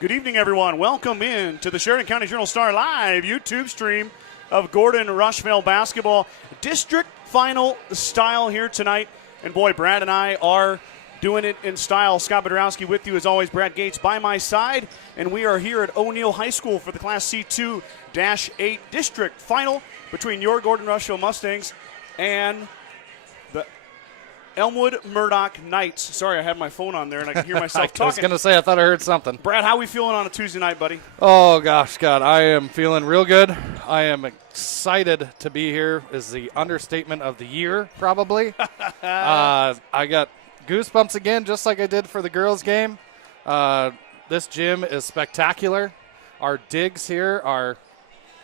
Good evening, everyone. Welcome in to the Sheridan County Journal Star live YouTube stream of Gordon-Rushville basketball. District final style here tonight. And boy, Brad and I are doing it in style. Scott Bidroski with you as always. Brad Gates by my side. And we are here at O'Neill High School for the Class C2-8 district final between your Gordon-Rushville Mustangs and the Elmwood-Murdock Knights. Sorry, I had my phone on there and I could hear myself talking. I was going to say, I thought I heard something. Brad, how are we feeling on a Tuesday night, buddy? Oh, gosh, Scott, I am feeling real good. I am excited to be here is the understatement of the year, probably. I got goosebumps again, just like I did for the girls' game. This gym is spectacular. Our digs here are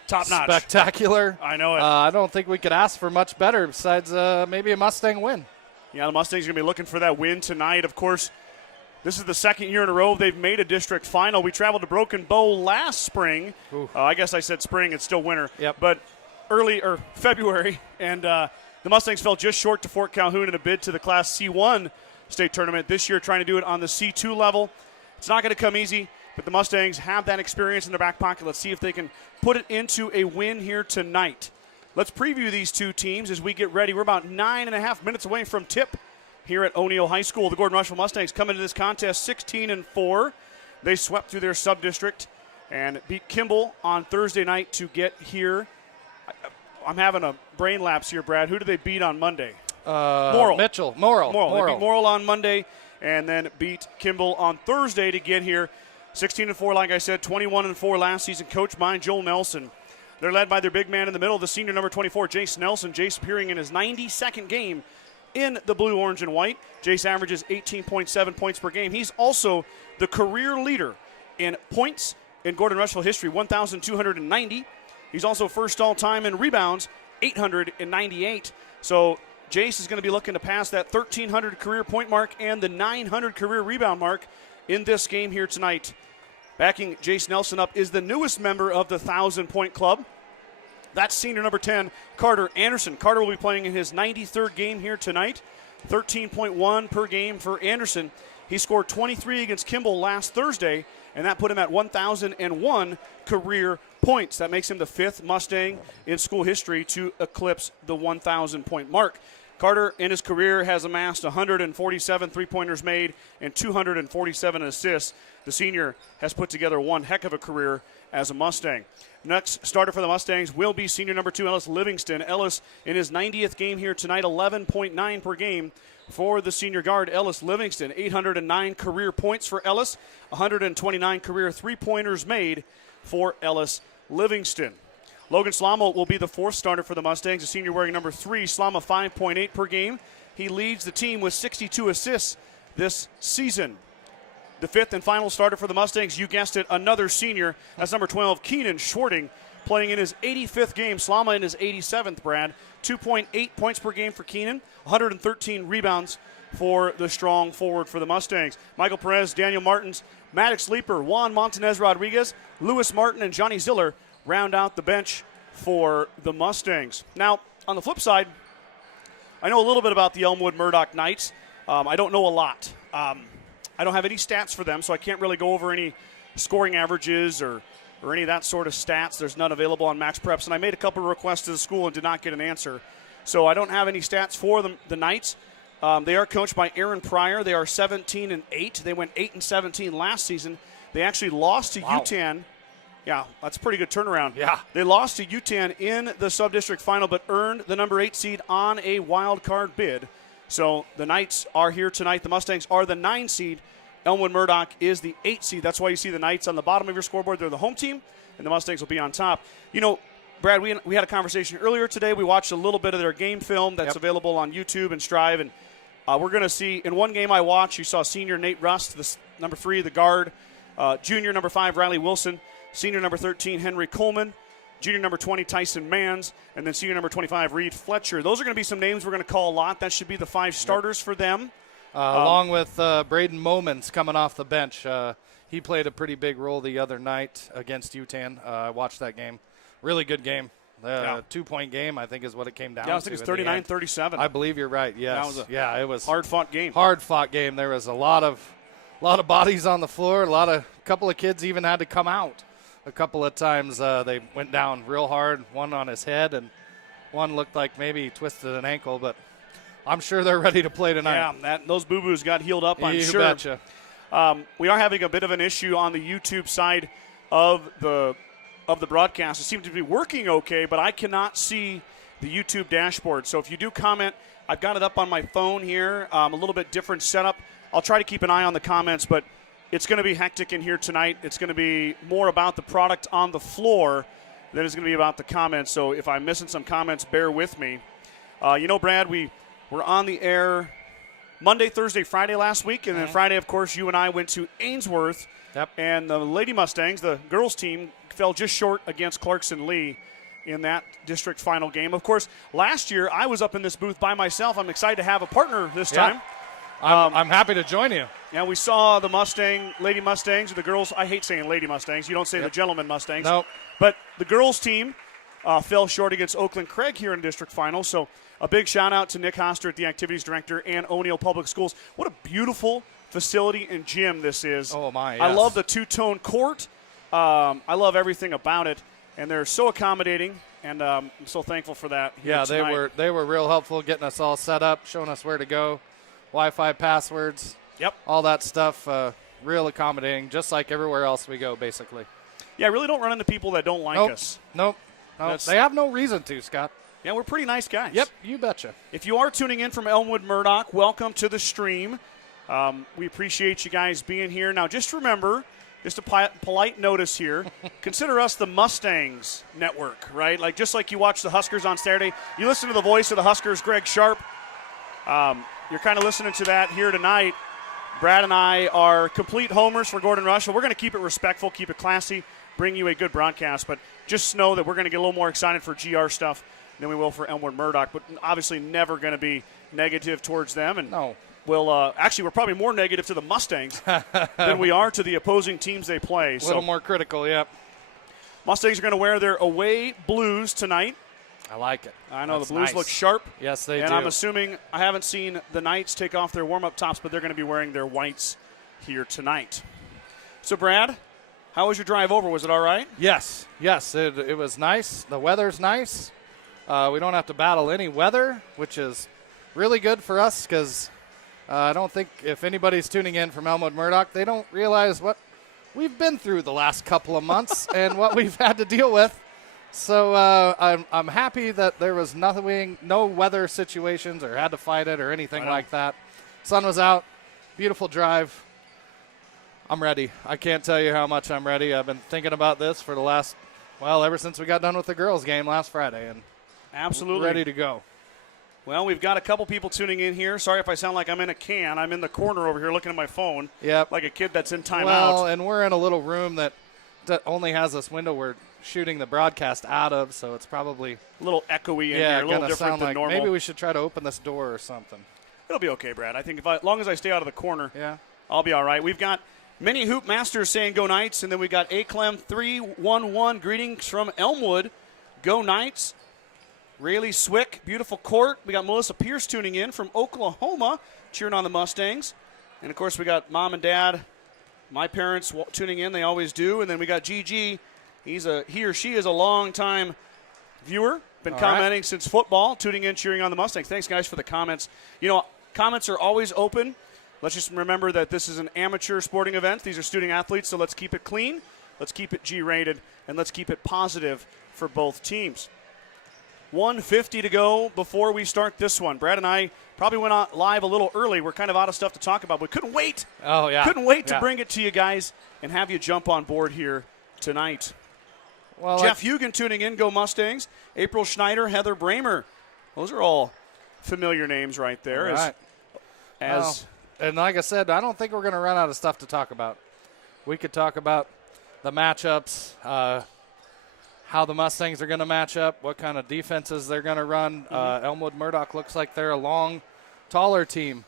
top-notch. Spectacular. I know it. I don't think we could ask for much better besides maybe a Mustang win. Yeah, the Mustangs are going to be looking for that win tonight. Of course, this is the second year in a row they've made a district final. We traveled to Broken Bow last spring. I guess I said spring. It's still winter. Yep. But February. And the Mustangs fell just short to Fort Calhoun in a bid to the Class C1 state tournament. This year trying to do it on the C2 level. It's not going to come easy, but the Mustangs have that experience in their back pocket. Let's see if they can put it into a win here tonight. Let's preview these two teams as we get ready. We're about 9.5 minutes away from tip here at O'Neill High School. The Gordon-Rushville Mustangs come into this contest 16-4. They swept through their sub-district and beat Kimball on Thursday night to get here. I'm having a brain lapse here, Brad. Who did they beat on Monday? Morrill. They beat Morrill on Monday and then beat Kimball on Thursday to get here. 16-4, like I said, 21-4 last season, coached by Joel Nelson. They're led by their big man in the middle, the senior number 24, Jace Nelson. Jace appearing in his 92nd game in the blue, orange, and white. Jace averages 18.7 points per game. He's also the career leader in points in Gordon-Rushville history, 1,290. He's also first all-time in rebounds, 898. So Jace is going to be looking to pass that 1,300 career point mark and the 900 career rebound mark in this game here tonight. Backing Jace Nelson up is the newest member of the 1,000-point club. That's senior number 10, Carter Anderson. Carter will be playing in his 93rd game here tonight. 13.1 per game for Anderson. He scored 23 against Kimball last Thursday, and that put him at 1,001 career points. That makes him the fifth Mustang in school history to eclipse the 1,000-point mark. Carter, in his career, has amassed 147 three-pointers made and 247 assists. The senior has put together one heck of a career as a Mustang. Next starter for the Mustangs will be senior number 2, Ellis Livingston. Ellis, in his 90th game here tonight, 11.9 per game for the senior guard, Ellis Livingston. 809 career points for Ellis, 129 career three-pointers made for Ellis Livingston. Logan Slama will be the fourth starter for the Mustangs, a senior wearing number 3. Slama 5.8 per game. He leads the team with 62 assists this season. The fifth and final starter for the Mustangs, you guessed it, another senior. That's number 12, Keenan Schwarting, playing in his 85th game. Slama in his 87th, Brad. 2.8 points per game for Keenan, 113 rebounds for the strong forward for the Mustangs. Michael Perez, Daniel Martins, Maddox Leeper, Juan Montanez Rodriguez, Lewis Martin, and Johnny Ziller round out the bench for the Mustangs. Now, on the flip side, I know a little bit about the Elmwood-Murdock Knights. I don't know a lot. I don't have any stats for them, so I can't really go over any scoring averages or any of that sort of stats. There's none available on Max Preps, and I made a couple of requests to the school and did not get an answer. So I don't have any stats for them, the Knights. They are coached by Aaron Pryor. They are 17-8. They went 8-17 last season. They actually lost to UTAN. Yeah, that's a pretty good turnaround. Yeah. They lost to UTAN in the sub-district final, but earned the number 8 seed on a wild card bid. So the Knights are here tonight. The Mustangs are the 9 seed. Elmwood-Murdock is the 8 seed. That's why you see the Knights on the bottom of your scoreboard. They're the home team, and the Mustangs will be on top. You know, Brad, we had a conversation earlier today. We watched a little bit of their game film that's available on YouTube and Strive, and we're going to see, in one game I watched, you saw senior Nate Rust, the number 3, the guard, junior number 5, Riley Wilson, senior number 13, Henry Coleman, junior number 20, Tyson Manns, and then senior number 25, Reed Fletcher. Those are going to be some names we're going to call a lot. That should be the 5 starters for them. Along with Braden Momans coming off the bench. He played a pretty big role the other night against UTAN. I watched that game. Really good game. 2-point game, I think, is what it came down to. Yeah, I think it's 39-37. I believe you're right, yes. That was it was hard-fought game. Hard-fought game. There was a lot of lot of bodies on the floor. A couple of kids even had to come out a couple of times. They went down real hard, one on his head, and one looked like maybe he twisted an ankle, but I'm sure they're ready to play tonight. Yeah, those boo-boos got healed up, I'm sure. You betcha. We are having a bit of an issue on the YouTube side of the broadcast. It seems to be working okay, but I cannot see the YouTube dashboard. So if you do comment, I've got it up on my phone here, a little bit different setup. I'll try to keep an eye on the comments, but it's going to be hectic in here tonight. It's going to be more about the product on the floor than it's going to be about the comments. So if I'm missing some comments, bear with me. Brad, we were on the air Monday, Thursday, Friday last week, and then Friday, of course, you and I went to Ainsworth, and the Lady Mustangs, the girls team, fell just short against Clarkson Lee in that district final game. Of course, last year I was up in this booth by myself. I'm excited to have a partner this time. I'm happy to join you. Yeah, we saw the Lady Mustangs, or the girls. I hate saying Lady Mustangs. You don't say the Gentlemen Mustangs. Nope. But the girls team fell short against Oakland Craig here in district final. So a big shout out to Nick Hoster, the activities director, and O'Neill Public Schools. What a beautiful facility and gym this is. Oh, my, yes. I love the two-tone court. I love everything about it. And they're so accommodating, and I'm so thankful for that. Yeah, they were real helpful getting us all set up, showing us where to go, Wi-Fi passwords, all that stuff. Real accommodating, just like everywhere else we go, basically. Yeah, I really don't run into people that don't like us. Nope. They have no reason to, Scott. Yeah, we're pretty nice guys. Yep, you betcha. If you are tuning in from Elmwood-Murdock, welcome to the stream. We appreciate you guys being here. Now, just remember, just a polite notice here, consider us the Mustangs network, right? Just like you watch the Huskers on Saturday, you listen to the voice of the Huskers, Greg Sharp. You're kind of listening to that here tonight. Brad and I are complete homers for Gordon-Rushville. We're going to keep it respectful, keep it classy, bring you a good broadcast, but just know that we're going to get a little more excited for GR stuff than we will for Elmwood-Murdock, but obviously never going to be negative towards them. And no. We're probably more negative to the Mustangs than we are to the opposing teams they play. A little more critical, yep. Mustangs are going to wear their away blues tonight. I like it. I know the blues look sharp. Yes, they do. And I'm assuming, I haven't seen the Knights take off their warm-up tops, but they're going to be wearing their whites here tonight. So, Brad, how was your drive over? Was it all right? Yes, it was nice. The weather's nice. We don't have to battle any weather, which is really good for us because I don't think if anybody's tuning in from Elmwood-Murdock, they don't realize what we've been through the last couple of months and what we've had to deal with. So I'm happy that there was no weather situations or had to fight it or anything like that. Sun was out, beautiful drive. I'm ready. I can't tell you how much I'm ready. I've been thinking about this for ever since we got done with the girls' game last Friday, and absolutely ready to go. Well, we've got a couple people tuning in here. Sorry if I sound like I'm in a can. I'm in the corner over here looking at my phone. Yep. Like a kid that's in timeout. Well, and we're in a little room that only has this window we're shooting the broadcast out of, so it's probably a little echoey in here, a little different than normal. Maybe we should try to open this door or something. It'll be okay, Brad. I think as long as I stay out of the corner, I'll be all right. We've got many Hoop Masters saying go Knights, and then we got Aclem 311 greetings from Elmwood. Go Knights. Rayleigh Swick, beautiful court. We got Melissa Pierce tuning in from Oklahoma, cheering on the Mustangs. And, of course, we got Mom and Dad, my parents tuning in. They always do. And then we got GG. He or she is a long-time viewer, been commenting since football, tuning in, cheering on the Mustangs. Thanks, guys, for the comments. Comments are always open. Let's just remember that this is an amateur sporting event. These are student athletes, so let's keep it clean, let's keep it G-rated, and let's keep it positive for both teams. 1:50 to go before we start this one. Brad and I probably went on live a little early. We're kind of out of stuff to talk about, but couldn't wait. Oh, yeah. Couldn't wait to bring it to you guys and have you jump on board here tonight. Well, Jeff Hugan tuning in, go Mustangs. April Schneider, Heather Bramer. Those are all familiar names right there. All right. And like I said, I don't think we're going to run out of stuff to talk about. We could talk about the matchups, how the Mustangs are going to match up, what kind of defenses they're going to run. Elmwood-Murdock looks like they're a taller team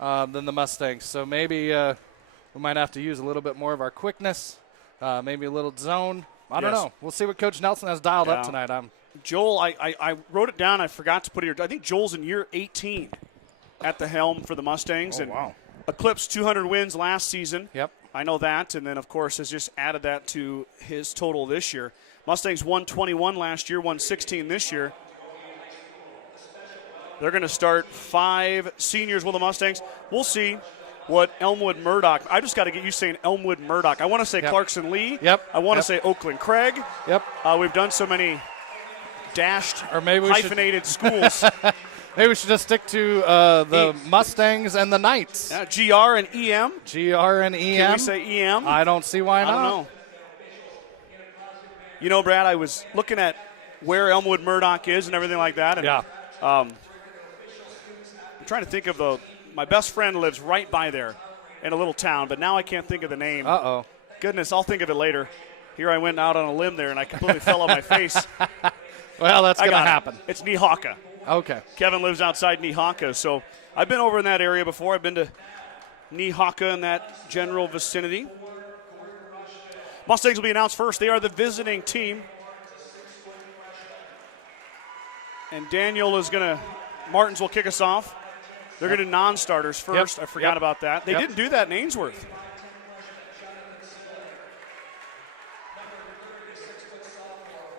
than the Mustangs. So maybe we might have to use a little bit more of our quickness, maybe a little zone. I don't know. We'll see what Coach Nelson has dialed up tonight. Joel, I wrote it down. I forgot to put it here. I think Joel's in year 18 at the helm for the Mustangs. Oh, wow. eclipsed 200 wins last season. Yep. I know that, and then, of course, has just added that to his total this year. Mustangs won 21 last year, won 16 this year. They're going to start 5 seniors with the Mustangs. We'll see what Elmwood-Murdock. I just got to get you saying Elmwood-Murdock. I want to say Clarkson Lee. Yep. I want to say Oakland Craig. Yep. We've done so many dashed or maybe hyphenated schools. Maybe we should just stick to the Mustangs and the Knights. GR and EM. GR and EM. Can we say EM? I don't see why not. I don't know. You know, Brad, I was looking at where Elmwood-Murdock is and everything like that. And, I'm trying to think of my best friend lives right by there in a little town, but now I can't think of the name. Uh-oh. Goodness, I'll think of it later. Here I went out on a limb there, and I completely fell on my face. Well, that's going to happen. It's Nehawka. Okay. Kevin lives outside Nehawka, so I've been over in that area before. I've been to Nehawka in that general vicinity. Mustangs will be announced first. They are the visiting team. And Martins will kick us off. They're going to do non-starters first. I forgot about that. They didn't do that in Ainsworth.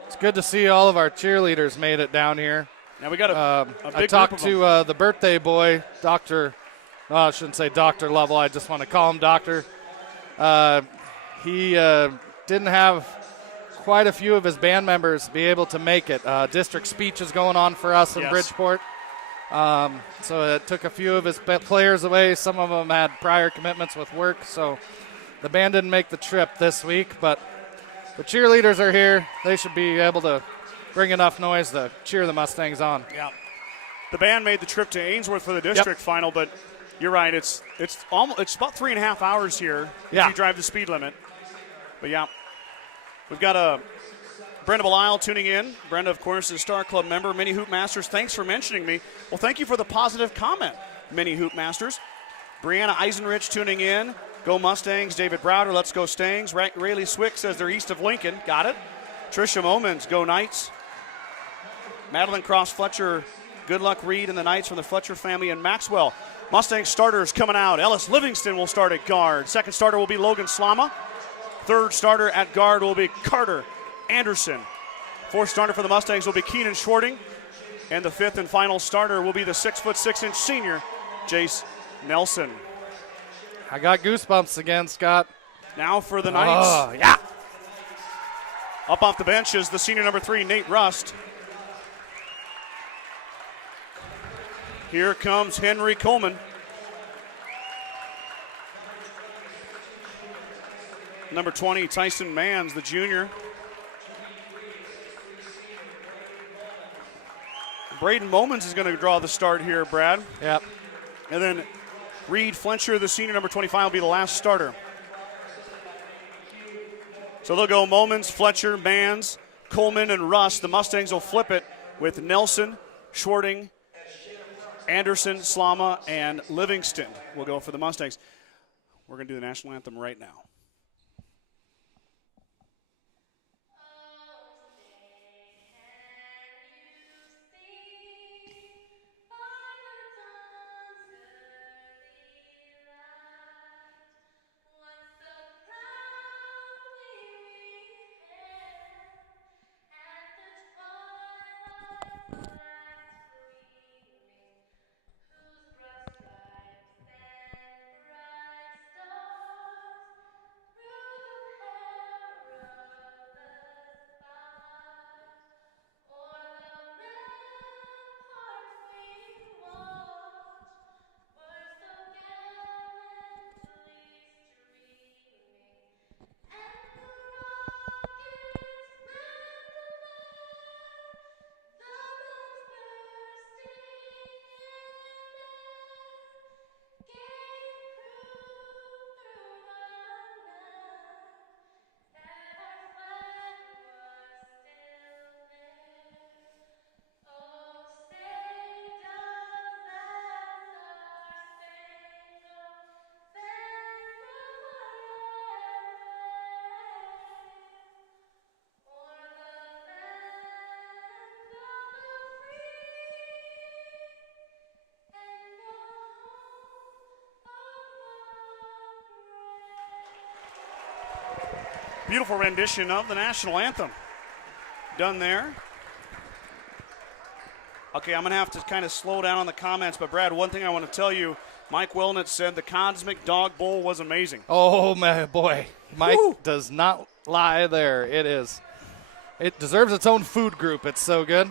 It's good to see all of our cheerleaders made it down here. Now we got a big I talked group of to the birthday boy, Dr. Well, I shouldn't say Dr. Lovell. I just want to call him Doctor. He didn't have quite a few of his band members be able to make it. District speech is going on for us in Bridgeport. So it took a few of his players away. Some of them had prior commitments with work, so the band didn't make the trip this week. But the cheerleaders are here. They should be able to bring enough noise to cheer the Mustangs on. Yeah. The band made the trip to Ainsworth for the district final, but you're right. It's about 3.5 hours here if you drive the speed limit. But, we've got Brenda Belisle tuning in. Brenda, of course, is a Star Club member. Mini Hoop Masters, thanks for mentioning me. Well, thank you for the positive comment, Mini Hoop Masters. Brianna Eisenrich tuning in. Go Mustangs. David Browder, let's go Stangs. Rayleigh Swick says they're east of Lincoln. Got it. Tricia Momans, go Knights. Madeline Cross-Fletcher, good luck Reed and the Knights from the Fletcher family. And Maxwell, Mustang starters coming out. Ellis Livingston will start at guard. Second starter will be Logan Slama. Third starter at guard will be Carter Anderson. Fourth starter for the Mustangs will be Keenan Schwarting. And the fifth and final starter will be the 6'6" senior, Jace Nelson. I got goosebumps again, Scott. Now for the Knights. Oh, yeah. Up off the bench is the senior number 3, Nate Rust. Here comes Henry Coleman. Number 20, Tyson Manns, the junior. Braden Momans is going to draw the start here, Brad. Yep. And then Reed Fletcher, the senior, number 25, will be the last starter. So they'll go Momans, Fletcher, Manns, Coleman, and Rust. The Mustangs will flip it with Nelson, Schwarting, Anderson, Slama, and Livingston will go for the Mustangs. We're going to do the national anthem right now. Beautiful rendition of the national anthem. Done there. Okay, I'm going to have to kind of slow down on the comments, but Brad, one thing I want to tell you, Mike Wilnitz said the Cosmic Dog Bowl was amazing. Oh, my boy. Mike Woo! does not lie there. It deserves its own food group. It's so good.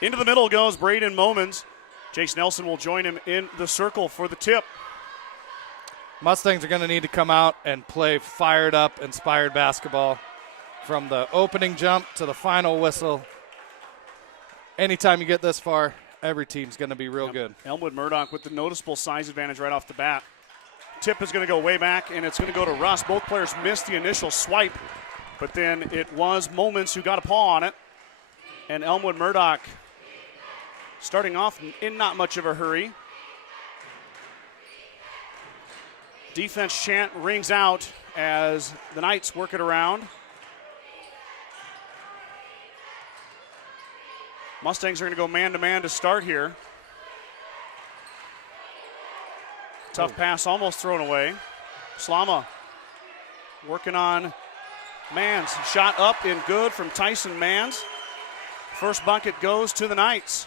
Into the middle goes Braden Momans. Jace Nelson will join him in the circle for the tip. Mustangs are going to need to come out and play fired up, inspired basketball from the opening jump to the final whistle. Anytime you get this far, every team's going to be real good. Elmwood-Murdock with the noticeable size advantage right off the bat. Tip is going to go way back, and it's going to go to Russ. Both players missed the initial swipe, but then it was Momans who got a paw on it. And Elmwood-Murdock starting off in not much of a hurry. Defense chant rings out as the Knights work it around. Mustangs are going to go man-to-man to start here. Tough pass almost thrown away. Slama working on Mans. Shot up and good from Tyson Mans. First bucket goes to the Knights.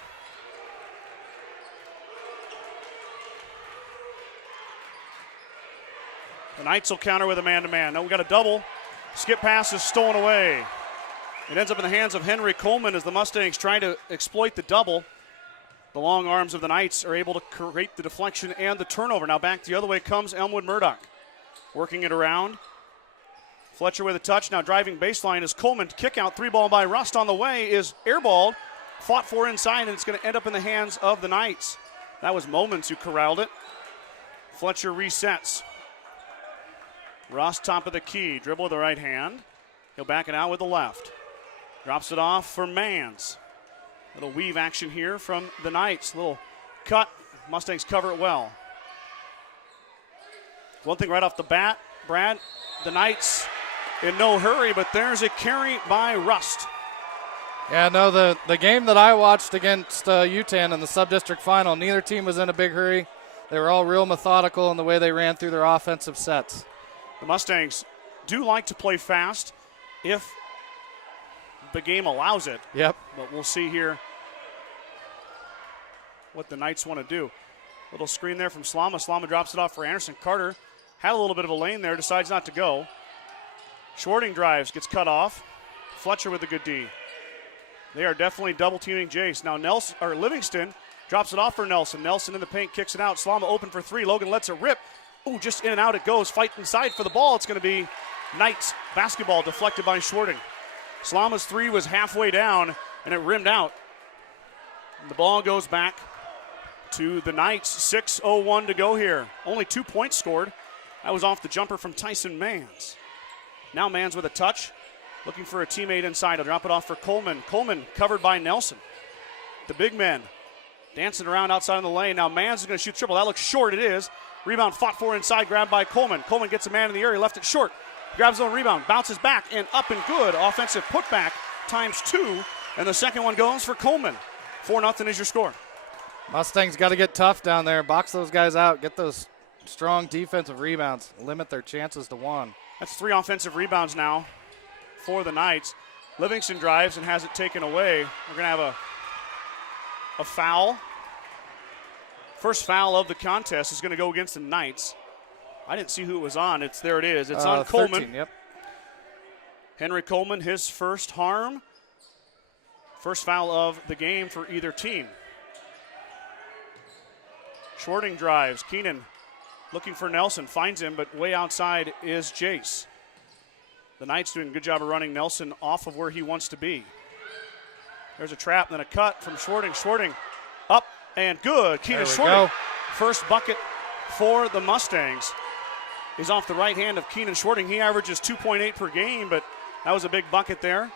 The Knights will counter with a man-to-man. Now we got a double. Skip pass is stolen away. It ends up in the hands of Henry Coleman as the Mustangs try to exploit the double. The long arms of the Knights are able to create the deflection and the turnover. Now back the other way comes Elmwood-Murdock. Working it around. Fletcher with a touch. Now driving baseline is Coleman. Kick out, 3-ball by Rust on the way is airballed. Fought for inside, and it's going to end up in the hands of the Knights. That was Momans who corralled it. Fletcher resets. Ross top of the key, dribble with the right hand. He'll back it out with the left. Drops it off for Mans. Little weave action here from the Knights. Little cut. Mustangs cover it well. One thing right off the bat, Brad, the Knights in no hurry, but there's a carry by Rust. Yeah, no, the game that I watched against UTAN in the sub-district final, neither team was in a big hurry. They were all real methodical in the way they ran through their offensive sets. The Mustangs do like to play fast if the game allows it. Yep. But we'll see here what the Knights want to do. Little screen there from Slama. Slama drops it off for Anderson. Carter had a little bit of a lane there, decides not to go. Shorting drives, gets cut off. Fletcher with a good D. They are definitely double teaming Jace. Now Livingston drops it off for Nelson. Nelson in the paint, kicks it out. Slama open for three. Logan lets it rip. Ooh, just in and out it goes. Fight inside for the ball. It's going to be Knights basketball deflected by Shorting. Slama's three was halfway down, and it rimmed out. And the ball goes back to the Knights. 6:01 to go here. Only 2 points scored. That was off the jumper from Tyson Mans. Now Mans with a touch. Looking for a teammate inside. He'll drop it off for Coleman. Coleman covered by Nelson. The big men dancing around outside in the lane. Now Mans is going to shoot triple. That looks short. It is. Rebound fought for inside, grabbed by Coleman. Coleman gets a man in the area, left it short. Grabs his own rebound, bounces back, and up and good. Offensive putback times two, and the second one goes for Coleman. 4-0 is your score. Mustangs got to get tough down there. Box those guys out. Get those strong defensive rebounds. Limit their chances to one. That's 3 offensive rebounds now for the Knights. Livingston drives and has it taken away. We're going to have a foul. First foul of the contest is going to go against the Knights. I didn't see who it was on. There it is. It's on 13, Coleman. Yep. Henry Coleman, his first harm. First foul of the game for either team. Shorting drives. Keenan looking for Nelson. Finds him, but way outside is Jace. The Knights doing a good job of running Nelson off of where he wants to be. There's a trap, then a cut from Shorting. Shorting up and good. Keenan Shorting. Go. First bucket for the Mustangs is off the right hand of Keenan Shorting. He averages 2.8 per game, but that was a big bucket there.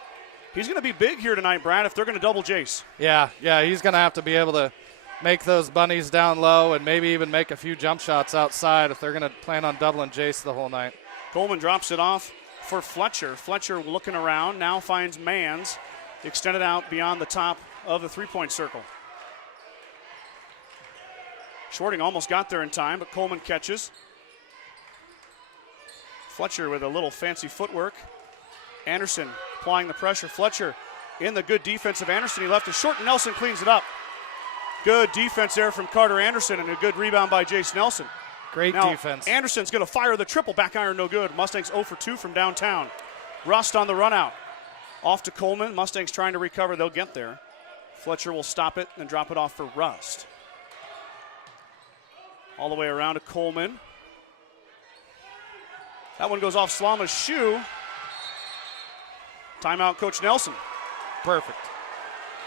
He's going to be big here tonight, Brad, if they're going to double Jace. Yeah, he's going to have to be able to make those bunnies down low and maybe even make a few jump shots outside if they're going to plan on doubling Jace the whole night. Coleman drops it off for Fletcher. Fletcher looking around, now finds Mans, extended out beyond the top of the three-point circle. Shorting almost got there in time, but Coleman catches. Fletcher with a little fancy footwork Anderson applying the pressure. Fletcher in the good defense of Anderson. He left it short, and Nelson cleans it up. Good defense there from Carter Anderson, and a good rebound by Jace Nelson. Great now, defense. Anderson's going to fire the triple. Back iron, no good. Mustangs 0 for 2 from downtown. Rust on the run out. Off to Coleman. Mustangs trying to recover. They'll get there. Fletcher will stop it and drop it off for Rust. All the way around to Coleman. That one goes off Slama's shoe. Timeout, Coach Nelson. Perfect.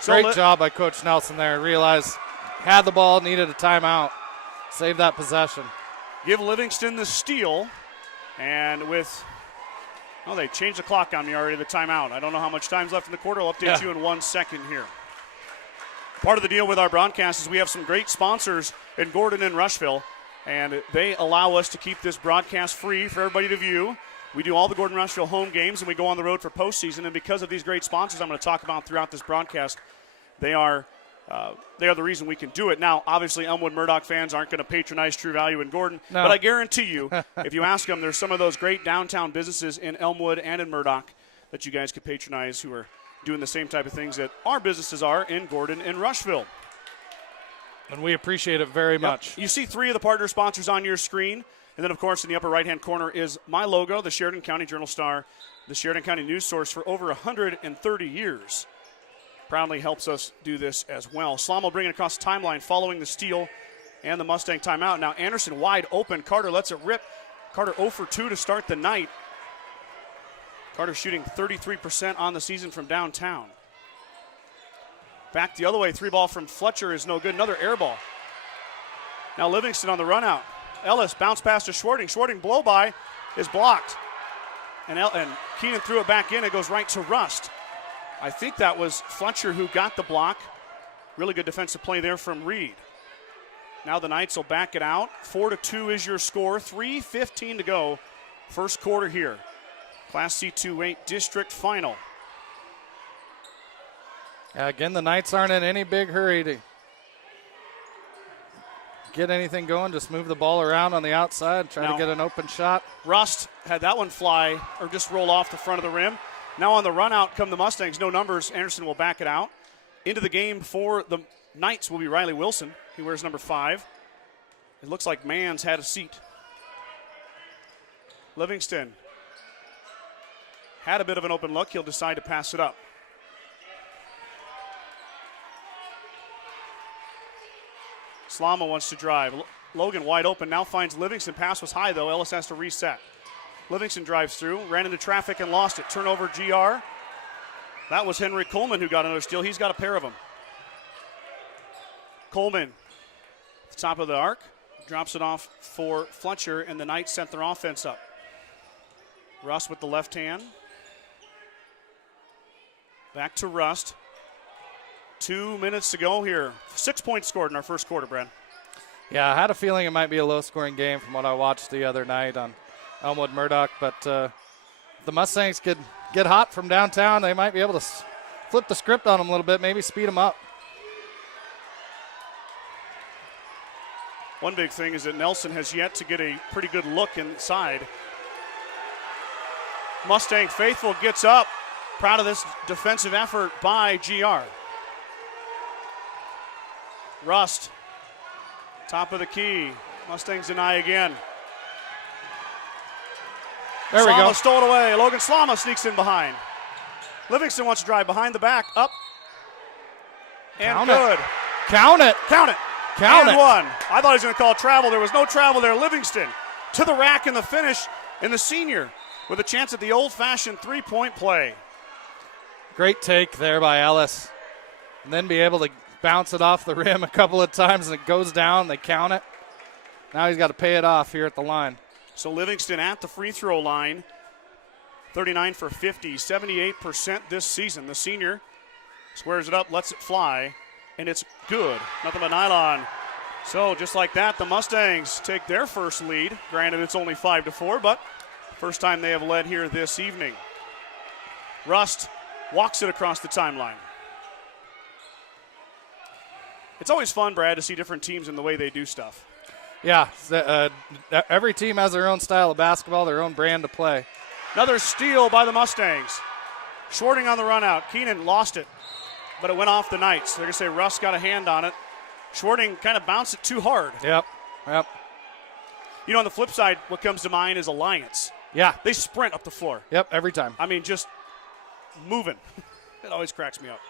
Great job by Coach Nelson there. Realized had the ball, needed a timeout. Save that possession. Give Livingston the steal. And with, they changed the clock on me already, the timeout. I don't know how much time's left in the quarter. I'll update you in 1 second here. Part of the deal with our broadcast is we have some great sponsors in Gordon and Rushville, and they allow us to keep this broadcast free for everybody to view. We do all the Gordon-Rushville home games, and we go on the road for postseason. And because of these great sponsors I'm going to talk about throughout this broadcast, they are the reason we can do it. Now, obviously, Elmwood-Murdock fans aren't going to patronize True Value in Gordon, but I guarantee you, if you ask them, there's some of those great downtown businesses in Elmwood and in Murdock that you guys could patronize who are doing the same type of things that our businesses are in Gordon and Rushville. And we appreciate it very much. You see 3 of the partner sponsors on your screen. And then, of course, in the upper right-hand corner is my logo, the Sheridan County Journal Star, the Sheridan County news source for over 130 years. Proudly helps us do this as well. Slom will bring it across the timeline following the steal and the Mustang timeout. Now Anderson wide open. Carter lets it rip. Carter 0 for 2 to start the night. Carter shooting 33% on the season from downtown. Back the other way. 3-ball from Fletcher is no good. Another air ball. Now Livingston on the run out. Ellis bounce pass to Schwarting. Schwarting blow by is blocked. And Keenan threw it back in. It goes right to Rust. I think that was Fletcher who got the block. Really good defensive play there from Reed. Now the Knights will back it out. 4-2 is your score. 3:15 to go. First quarter here. Class C2-8 district final. Again, the Knights aren't in any big hurry to get anything going. Just move the ball around on the outside, try to get an open shot. Rust had that one fly or just roll off the front of the rim. Now on the run out come the Mustangs. No numbers. Anderson will back it out. Into the game for the Knights will be Riley Wilson. He wears number 5. It looks like Mann's had a seat. Livingston had a bit of an open look. He'll decide to pass it up. Slama wants to drive. Logan wide open, now finds Livingston. Pass was high, though. Ellis has to reset. Livingston drives through, ran into traffic and lost it. Turnover, GR. That was Henry Coleman who got another steal. He's got a pair of them. Coleman, at the top of the arc, drops it off for Fletcher, and the Knights sent their offense up. Rust with the left hand. Back to Rust. 2 minutes to go here. 6 points scored in our first quarter, Brad. Yeah, I had a feeling it might be a low-scoring game from what I watched the other night on Elmwood-Murdock, but the Mustangs could get hot from downtown. They might be able to flip the script on them a little bit, maybe speed them up. One big thing is that Nelson has yet to get a pretty good look inside. Mustang faithful gets up. Proud of this defensive effort by GR. Rust, top of the key. Mustangs deny again. There we go. Slama stole it away. Logan Slama sneaks in behind. Livingston wants to drive behind the back. Up. And Count good. Count it. Count it. Count and it. One. I thought he was going to call travel. There was no travel there. Livingston to the rack in the finish. And the senior with a chance at the old-fashioned three-point play. Great take there by Ellis. And then be able to bounce it off the rim a couple of times and it goes down. They count it. Now he's got to pay it off here at the line. So Livingston at the free throw line. 39 for 50, 78% this season. The senior squares it up, lets it fly, and it's good. Nothing but nylon. So just like that, the Mustangs take their first lead. Granted, it's only 5-4, but first time they have led here this evening. Rust walks it across the timeline. It's always fun, Brad, to see different teams in the way they do stuff. Yeah, every team has their own style of basketball, their own brand to play. Another steal by the Mustangs. Shorting on the run out. Keenan lost it, but it went off the Knights. They're going to say Russ got a hand on it. Shorting kind of bounced it too hard. Yep. You know, on the flip side, what comes to mind is Alliance. Yeah. They sprint up the floor. Yep, every time. I mean, just moving. It always cracks me up.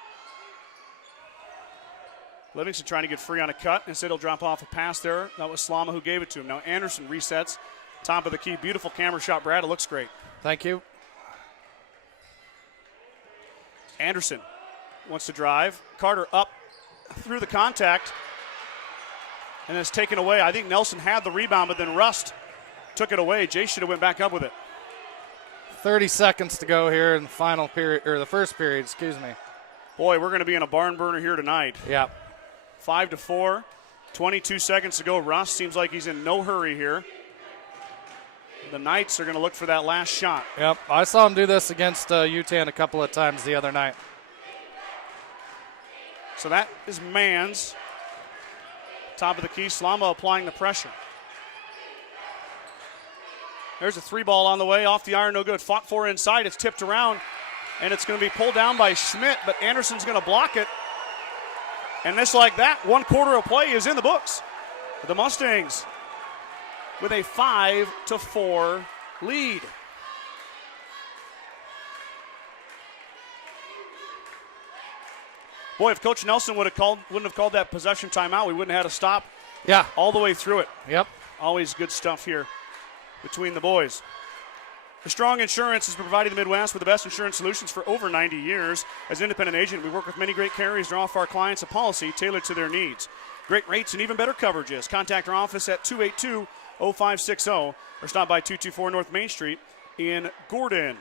Livingston trying to get free on a cut. Instead, he'll drop off a pass there. That was Slama who gave it to him. Now Anderson resets. Top of the key. Beautiful camera shot, Brad. It looks great. Thank you. Anderson wants to drive. Carter up through the contact. And it's taken away. I think Nelson had the rebound, but then Rust took it away. Jay should have went back up with it. 30 seconds to go here in the final period, or the first period, excuse me. Boy, we're going to be in a barn burner here tonight. Yeah. 5-4, 22 seconds to go. Rust seems like he's in no hurry here. The Knights are going to look for that last shot. Yep, I saw him do this against UTAN a couple of times the other night. So that is Mans. Top of the key, Slama applying the pressure. There's a three ball on the way, off the iron, no good. Fought for inside, it's tipped around, and it's going to be pulled down by Schmidt, but Anderson's going to block it. And just like that, 1 quarter of play is in the books. The Mustangs with a 5-4 lead. Boy, if Coach Nelson wouldn't have called that possession timeout, we wouldn't have had a stop. Yeah. All the way through it. Yep. Always good stuff here between the boys. The Strong Insurance has provided the Midwest with the best insurance solutions for over 90 years. As an independent agent, we work with many great carriers to offer our clients a policy tailored to their needs. Great rates and even better coverages. Contact our office at 282-0560 or stop by 224 North Main Street in Gordon.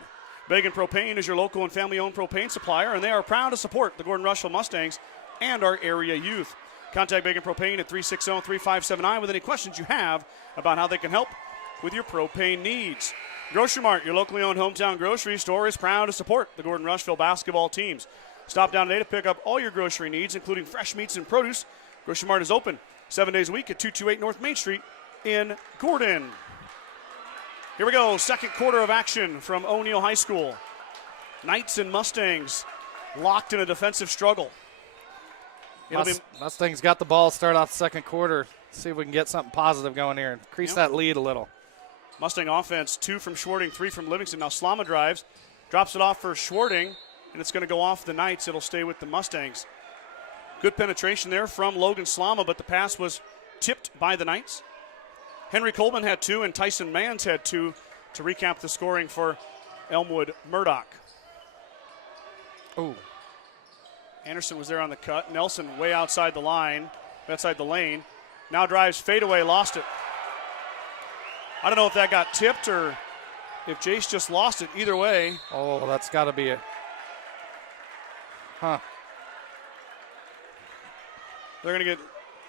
Began Propane is your local and family-owned propane supplier, and they are proud to support the Gordon-Rushville Mustangs and our area youth. Contact Began Propane at 360-3579 with any questions you have about how they can help with your propane needs. Grocery Mart, your locally owned hometown grocery store, is proud to support the Gordon-Rushville basketball teams. Stop down today to pick up all your grocery needs, including fresh meats and produce. Grocery Mart is open 7 days a week at 228 North Main Street in Gordon. Here we go, second quarter of action from O'Neill High School. Knights and Mustangs locked in a defensive struggle. Mustangs got the ball, start off the second quarter. See if we can get something positive going here. Increase that lead a little. Mustang offense, 2 from Schwarting, 3 from Livingston. Now Slama drives, drops it off for Schwarting, and it's going to go off the Knights. It'll stay with the Mustangs. Good penetration there from Logan Slama, but the pass was tipped by the Knights. Henry Coleman had 2, and Tyson Mans had 2 to recap the scoring for Elmwood-Murdock. Ooh. Anderson was there on the cut. Nelson way outside the line, outside the lane. Now drives fadeaway, lost it. I don't know if that got tipped or if Jace just lost it. Either way. Oh, that's got to be it. Huh. They're going to get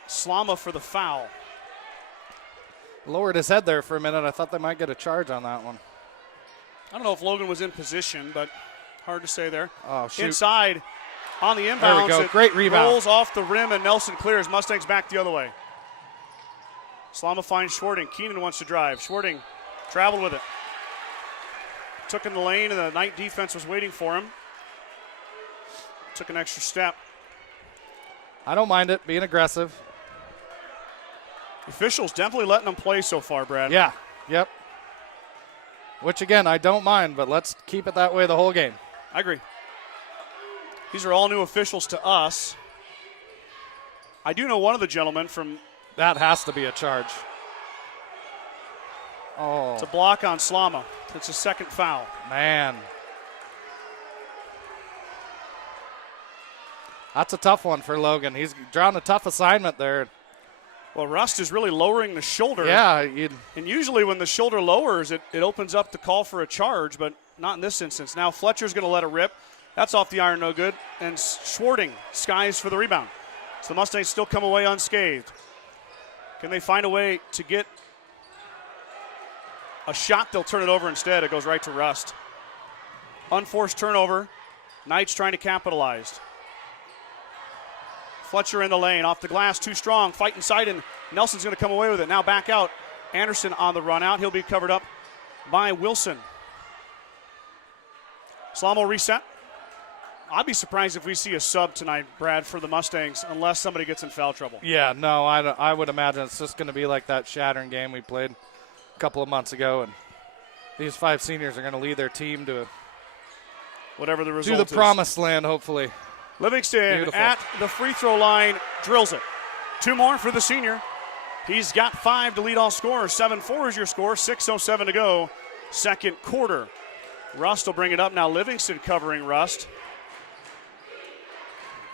Slama for the foul. Lowered his head there for a minute. I thought they might get a charge on that one. I don't know if Logan was in position, but hard to say there. Oh, shoot. Inside on the inbounds. There we go. Great rebound. Rolls off the rim, and Nelson clears. Mustangs back the other way. Slama finds Schwarting. Keenan wants to drive. Schwarting traveled with it. Took in the lane, and the Knight defense was waiting for him. Took an extra step. I don't mind it, being aggressive. Officials definitely letting them play so far, Brad. Yeah, yep. Which, again, I don't mind, but let's keep it that way the whole game. I agree. These are all new officials to us. I do know one of the gentlemen from... That has to be a charge. Oh. It's a block on Slama. It's a second foul. Man. That's a tough one for Logan. He's drawn a tough assignment there. Well, Rust is really lowering the shoulder. Yeah. And usually when the shoulder lowers, it opens up the call for a charge, but not in this instance. Now Fletcher's going to let it rip. That's off the iron, no good. And Schwarting skies for the rebound. So the Mustangs still come away unscathed. Can they find a way to get a shot? They'll turn it over instead. It goes right to Rust. Unforced turnover. Knights trying to capitalize. Fletcher in the lane, off the glass, too strong. Fight inside, and Nelson's going to come away with it. Now back out. Anderson on the run out. He'll be covered up by Wilson. Slom will reset. I'd be surprised if we see a sub tonight, Brad, for the Mustangs, unless somebody gets in foul trouble. Yeah, no, I would imagine it's just going to be like that Sheridan game we played a couple of months ago, and these 5 seniors are going to lead their team to whatever the result to the promised land, hopefully. Livingston Beautiful. at the free throw line drills it. 2 more for the senior. He's got 5 to lead all scorers. 7-4 is your score. 6:07 to go. Second quarter. Rust will bring it up now. Livingston covering Rust.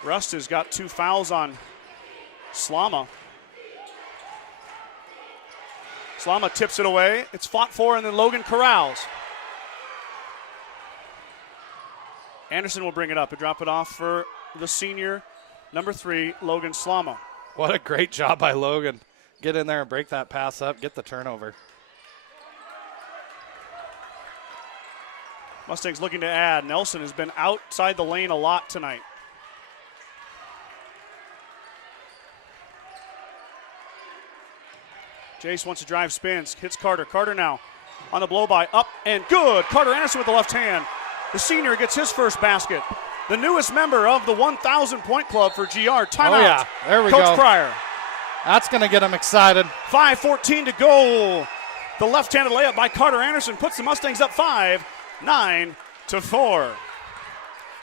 Rust has got 2 fouls on Slama. Slama tips it away. It's fought for, and then Logan corrals. Anderson will bring it up and drop it off for the senior, number 3, Logan Slama. What a great job by Logan. Get in there and break that pass up, get the turnover. Mustangs looking to add. Nelson has been outside the lane a lot tonight. Jace wants to drive, spins, hits Carter. Carter now on the blow by, up and good. Carter Anderson with the left hand. The senior gets his first basket. The newest member of the 1,000-point club for GR. Timeout. Oh, yeah. There we go. Coach Pryor. That's going to get them excited. 5:14 to go. The left-handed layup by Carter Anderson puts the Mustangs up 5, 9-4.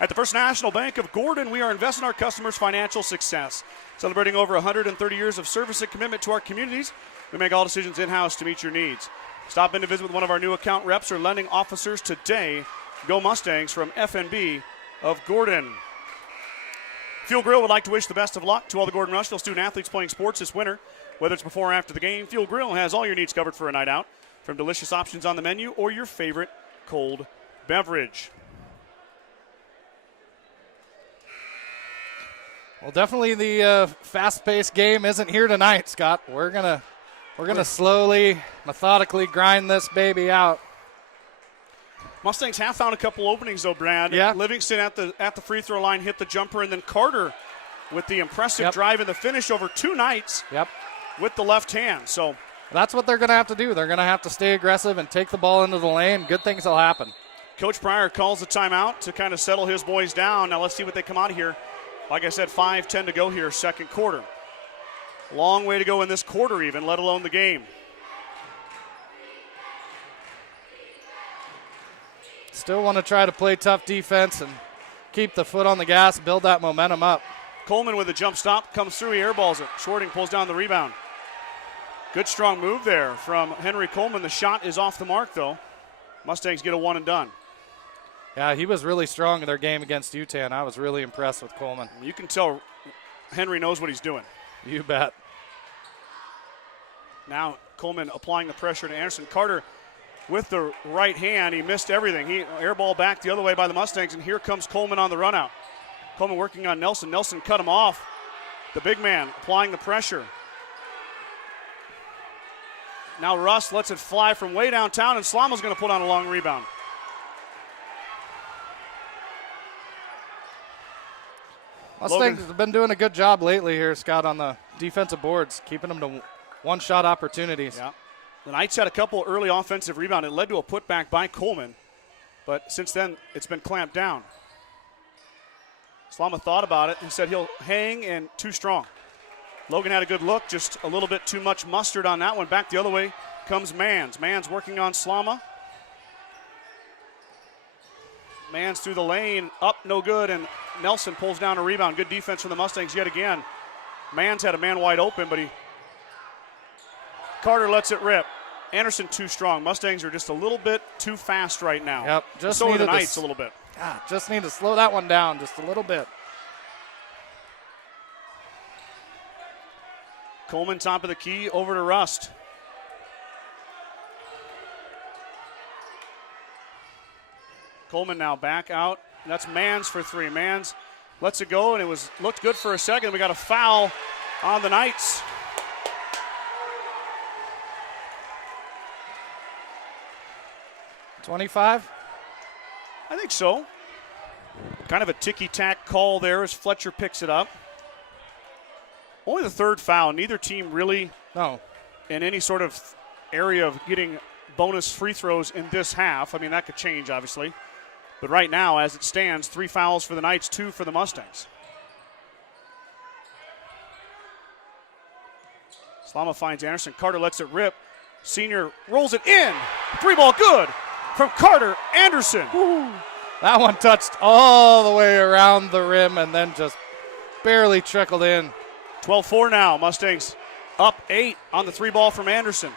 At the First National Bank of Gordon, we are investing in our customers' financial success. Celebrating over 130 years of service and commitment to our communities, we make all decisions in-house to meet your needs. Stop in to visit with one of our new account reps or lending officers today. Go Mustangs from FNB of Gordon. Fuel Grill would like to wish the best of luck to all the Gordon-Rushville student-athletes playing sports this winter. Whether it's before or after the game, Fuel Grill has all your needs covered for a night out, from delicious options on the menu or your favorite cold beverage. Well, definitely the fast-paced game isn't here tonight, Scott. We're gonna slowly, methodically grind this baby out. Mustangs have found a couple openings, though, Brad. Yeah. Livingston at the free throw line hit the jumper, and then Carter with the impressive drive and the finish over 2 nights with the left hand. So that's what they're going to have to do. They're going to have to stay aggressive and take the ball into the lane. Good things will happen. Coach Pryor calls the timeout to kind of settle his boys down. Now let's see what they come out of here. Like I said, 5:10 to go here, second quarter. Long way to go in this quarter even, let alone the game. Still want to try to play tough defense and keep the foot on the gas, build that momentum up. Coleman with a jump stop, comes through, he airballs it. Shorting pulls down the rebound. Good strong move there from Henry Coleman. The shot is off the mark, though. Mustangs get a one and done. Yeah, he was really strong in their game against UTAN. I was really impressed with Coleman. You can tell Henry knows what he's doing. You bet. Now Coleman applying the pressure to Anderson. Carter with the right hand. He missed everything. He airball back the other way by the Mustangs, and here comes Coleman on the run out. Coleman working on Nelson. Nelson cut him off. The big man applying the pressure. Now Russ lets it fly from way downtown, and Slama's going to put on a long rebound. Mustangs have been doing a good job lately here, Scott, on the defensive boards, keeping them to one-shot opportunities. Yeah. The Knights had a couple early offensive rebounds. It led to a putback by Coleman, but since then it's been clamped down. Slama thought about it and said he'll hang and too strong. Logan had a good look, just a little bit too much mustard on that one. Back the other way comes Mans. Mans working on Slama. Mans through the lane, up, no good, and Nelson pulls down a rebound. Good defense from the Mustangs yet again. Mans had a man wide open, but Carter lets it rip. Anderson too strong. Mustangs are just a little bit too fast right now. Yep, just so are the needed Knights a little bit. Just need to slow that one down just a little bit. Coleman top of the key, over to Rust. Coleman now back out. That's Mans for three. Mans lets it go, and it looked good for a second. We got a foul on the Knights. $25? I think so. Kind of a ticky-tack call there as Fletcher picks it up. Only the third foul. Neither team really in any sort of area of getting bonus free throws in this half. I mean, that could change, obviously. But right now, as it stands, 3 fouls for the Knights, 2 for the Mustangs. Slama finds Anderson. Carter lets it rip. Senior rolls it in. 3-ball good from Carter Anderson. Woo. That one touched all the way around the rim and then just barely trickled in. 12-4 now. Mustangs up 8 on the 3-ball from Anderson.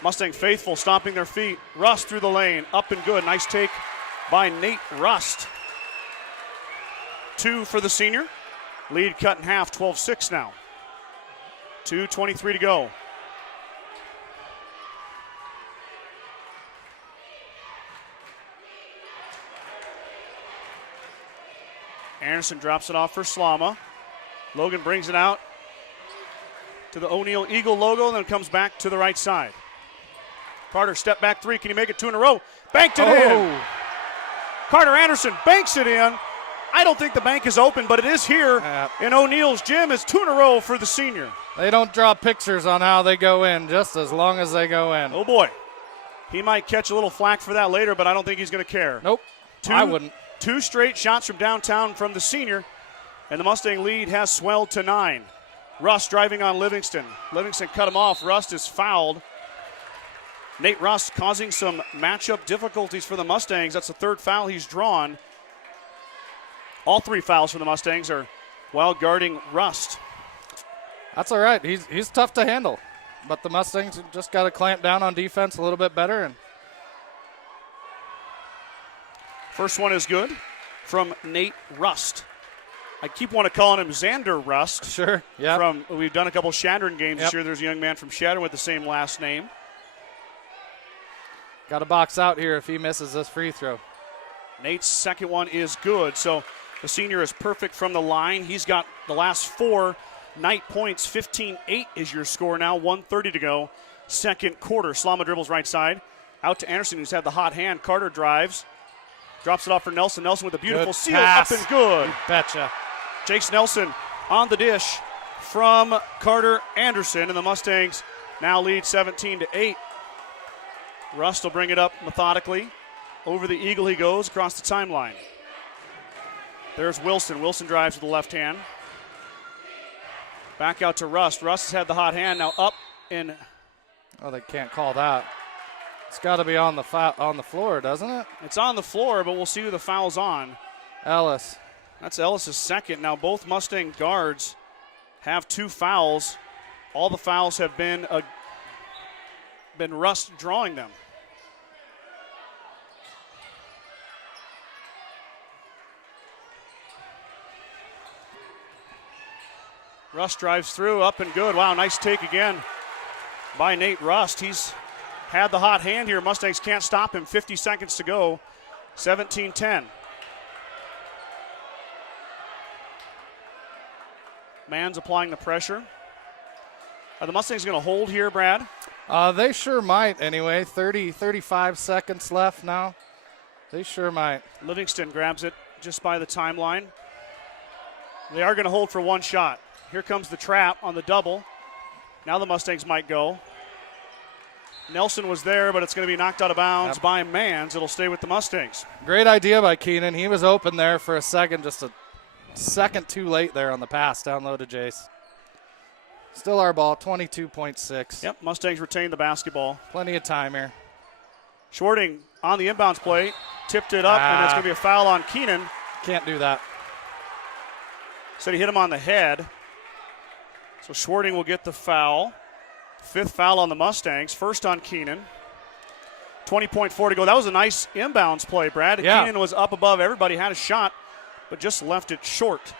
Mustang faithful stomping their feet. Rust through the lane. Up and good. Nice take by Nate Rust. 2 for the senior. Lead cut in half. 12-6 now. 2:23 to go. Anderson drops it off for Slama. Logan brings it out to the O'Neill Eagle logo, then comes back to the right side. Carter, step back 3. Can he make it 2 in a row? Banked it in. Carter Anderson banks it in. I don't think the bank is open, but it is here in O'Neill's gym. It's 2 in a row for the senior. They don't draw pictures on how they go in, just as long as they go in. Oh, boy. He might catch a little flack for that later, but I don't think he's going to care. Nope, I wouldn't. 2 straight shots from downtown from the senior, and the Mustang lead has swelled to 9. Rust driving on Livingston. Livingston cut him off. Rust is fouled. Nate Rust causing some matchup difficulties for the Mustangs. That's the 3rd foul he's drawn. All 3 fouls for the Mustangs are while guarding Rust. That's all right. He's tough to handle, but the Mustangs just got to clamp down on defense a little bit better. And first one is good from Nate Rust. I keep wanting to call him Xander Rust. Sure, yeah. We've done a couple Shadron games this year. There's a young man from Shadron with the same last name. Got to box out here if he misses this free throw. Nate's second one is good, so the senior is perfect from the line. He's got the last 4 Knight points. 15-8 is your score now. 1:30 to go. Second quarter. Slama dribbles right side. Out to Anderson, who's had the hot hand. Carter drives. Drops it off for Nelson. Nelson with a beautiful seal. Up and good. You betcha. Jace Nelson on the dish from Carter Anderson, and the Mustangs now lead 17-8. Rust will bring it up methodically. Over the Eagle he goes across the timeline. There's Wilson. Wilson drives with the left hand. Back out to Rust. Rust has had the hot hand. Now up in. Oh, they can't call that. It's got to be on the floor, doesn't it? It's on the floor, but we'll see who the foul's on. Ellis. That's Ellis' second. Now both Mustang guards have 2 fouls. All the fouls have been Rust drawing them. Rust drives through, up and good. Wow, nice take again by Nate Rust. He's had the hot hand here. Mustangs can't stop him. 50 seconds to go. 17-10. Mann's applying the pressure. Are the Mustangs going to hold here, Brad? They sure might anyway. 35 seconds left now. They sure might. Livingston grabs it just by the timeline. They are going to hold for 1 shot. Here comes the trap on the double. Now the Mustangs might go. Nelson was there, but it's going to be knocked out of bounds by Mans. It'll stay with the Mustangs. Great idea by Keenan. He was open there for a second, just a second too late there on the pass down low to Jace. Still our ball, 22.6. Yep, Mustangs retain the basketball. Plenty of time here. Schwarting on the inbounds play, tipped it up, and that's going to be a foul on Keenan. Can't do that. Said he hit him on the head. So Schwarting will get the foul. 5th foul on the Mustangs. First on Keenan. 20.4 to go. That was a nice inbounds play, Brad. Yeah. Keenan was up above everybody, had a shot, but just left it short.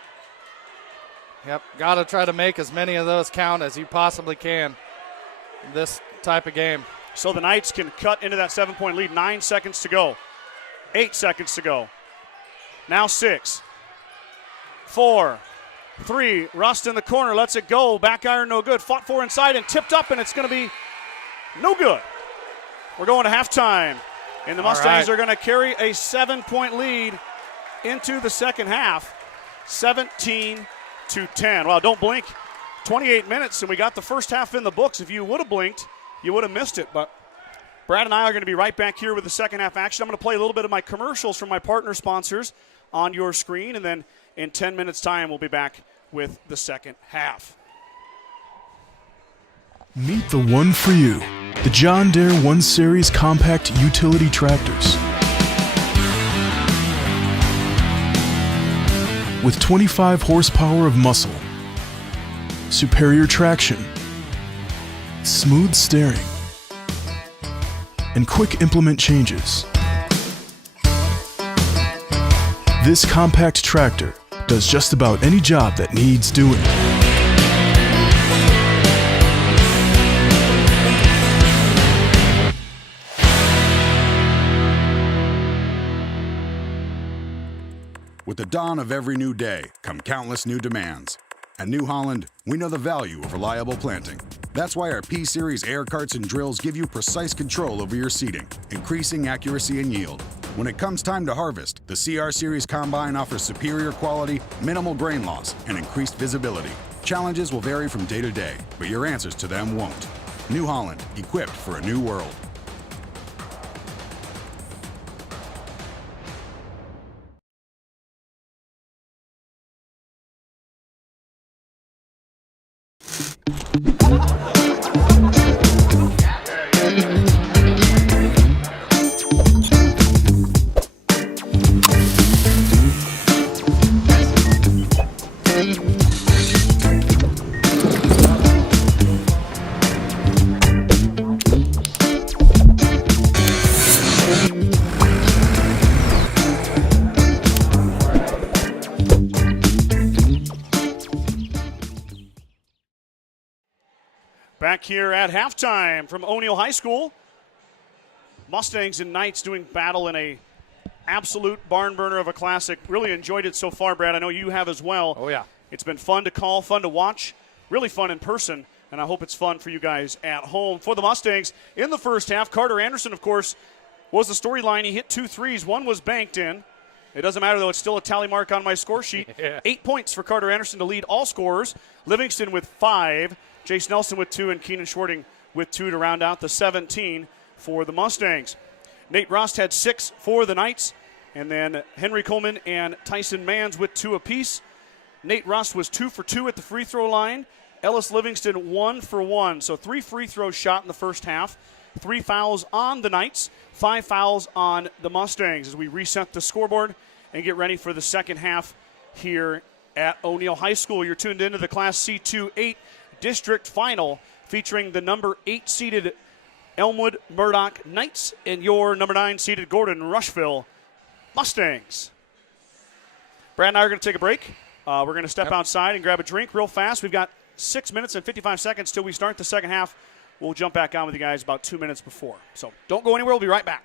Yep, got to try to make as many of those count as you possibly can in this type of game. So the Knights can cut into that 7-point lead. 9 seconds to go. 8 seconds to go. Now 6, 4, 3. Rust in the corner, lets it go. Back iron, no good. Fought for inside and tipped up, and it's going to be no good. We're going to halftime, and the Mustangs are going to carry a 7-point lead into the second half. 17-10. Wow, don't blink. 28 minutes, and we got the first half in the books. If you would have blinked, you would have missed it. But Brad and I are going to be right back here with the second half action. I'm going to play a little bit of my commercials from my partner sponsors on your screen, and then in 10 minutes' time, we'll be back with the second half. Meet the one for you, the John Deere 1 Series compact utility tractors. With 25 horsepower of muscle, superior traction, smooth steering, and quick implement changes. This compact tractor does just about any job that needs doing. With the dawn of every new day come countless new demands. At New Holland, we know the value of reliable planting. That's why our P-Series air carts and drills give you precise control over your seeding, increasing accuracy and yield. When it comes time to harvest, the CR Series Combine offers superior quality, minimal grain loss, and increased visibility. Challenges will vary from day to day, but your answers to them won't. New Holland, equipped for a new world. Back here at halftime from O'Neill High School. Mustangs and Knights doing battle in a absolute barn burner of a classic. Really enjoyed it so far, Brad. I know you have as well. Oh, yeah. It's been fun to call, fun to watch, really fun in person, and I hope it's fun for you guys at home. For the Mustangs, in the first half, Carter Anderson, of course, was the storyline. He hit 2 threes. One was banked in. It doesn't matter, though. It's still a tally mark on my score sheet. Yeah. 8 points for Carter Anderson to lead all scorers. Livingston with 5. Jace Nelson with 2, and Keenan Schwarting with 2 to round out the 17 for the Mustangs. Nate Rust had 6 for the Knights, and then Henry Coleman and Tyson Manns with 2 apiece. Nate Rust was 2 for 2 at the free throw line. Ellis Livingston 1 for 1. So 3 free throws shot in the first half. 3 fouls on the Knights, 5 fouls on the Mustangs as we reset the scoreboard and get ready for the second half here at O'Neill High School. You're tuned into the Class C2-8 District Final featuring the number 8 seeded Elmwood-Murdock Knights and your number 9 seeded Gordon-Rushville Mustangs. Brad and I are going to take a break. We're going to step outside and grab a drink real fast. We've got 6 minutes and 55 seconds till we start the second half. We'll jump back on with you guys about 2 minutes before. So don't go anywhere. We'll be right back.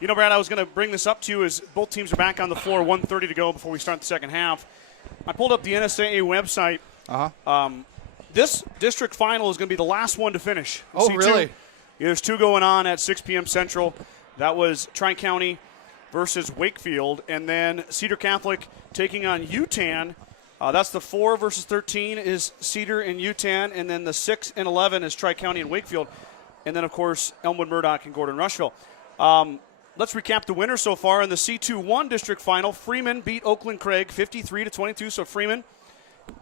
You know, Brad, I was going to bring this up to you as both teams are back on the floor, 1:30 to go before we start the second half. I pulled up the NSAA website. This district final is going to be the last one to finish. Oh, C2. really? Yeah, there's 2 going on at 6 p.m. Central. That was Tri-County versus Wakefield. And then Cedar Catholic taking on UTAN. That's the 4 versus 13 is Cedar and UTAN. And then the 6 and 11 is Tri-County and Wakefield. And then, of course, Elmwood-Murdock and Gordon-Rushville. Let's recap the winners so far in the C2-1 district final. Freeman beat Oakland Craig 53-22. So Freeman,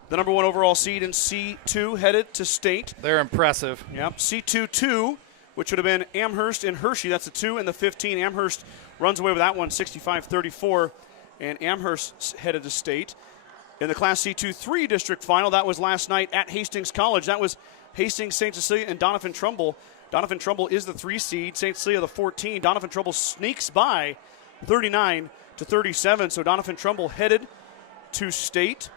the number 1 overall seed in C2, headed to state. They're impressive. Yep. C2-2, which would have been Amherst and Hershey. That's the 2 and the 15. Amherst runs away with that one, 65-34, and Amherst headed to state. In the Class C2-3 district final, that was last night at Hastings College. That was Hastings, St. Cecilia, and Donovan Trumbull. Donovan Trumbull is the 3 seed, St. Cecilia the 14. Donovan Trumbull sneaks by 39-37, so Donovan Trumbull headed to state.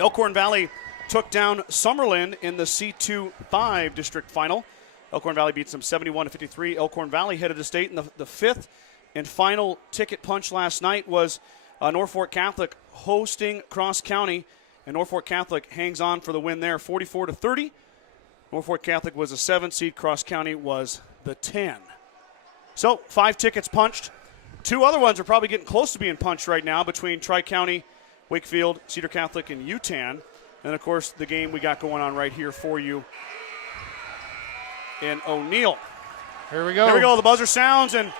Elkhorn Valley took down Summerlin in the C2-5 district final. Elkhorn Valley beats them 71-53. Elkhorn Valley headed to state, and the 5th and final ticket punch last night was Norfolk Catholic hosting Cross County, and Norfolk Catholic hangs on for the win there, 44-30. Norfolk Catholic was a 7 seed. Cross County was the 10. So 5 tickets punched. 2 other ones are probably getting close to being punched right now between Tri-County, Wakefield, Cedar Catholic, and UTAN. And, of course, the game we got going on right here for you in O'Neill. Here we go. Here we go. The buzzer sounds, and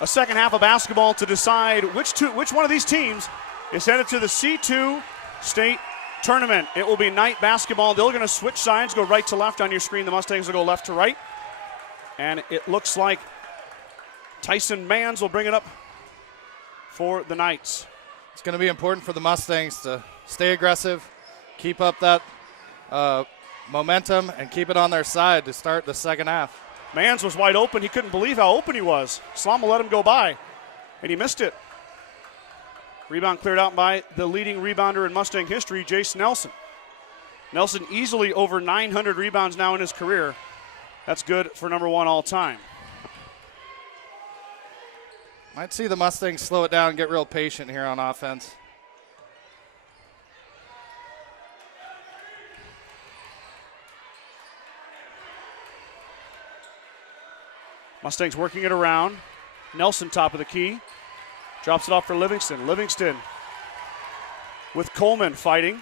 a second half of basketball to decide which one of these teams is headed to the C2 state tournament. It will be night basketball. They're going to switch sides, go right to left on your screen. The Mustangs will go left to right. And it looks like Tyson Mans will bring it up for the Knights. It's going to be important for the Mustangs to stay aggressive, keep up that momentum, and keep it on their side to start the second half. Mans was wide open. He couldn't believe how open he was. Slama let him go by, and he missed it. Rebound cleared out by the leading rebounder in Mustang history, Jace Nelson. Nelson easily over 900 rebounds now in his career. That's good for number 1 all time. Might see the Mustangs slow it down and get real patient here on offense. Mustangs working it around. Nelson top of the key. Drops it off for Livingston. Livingston with Coleman fighting.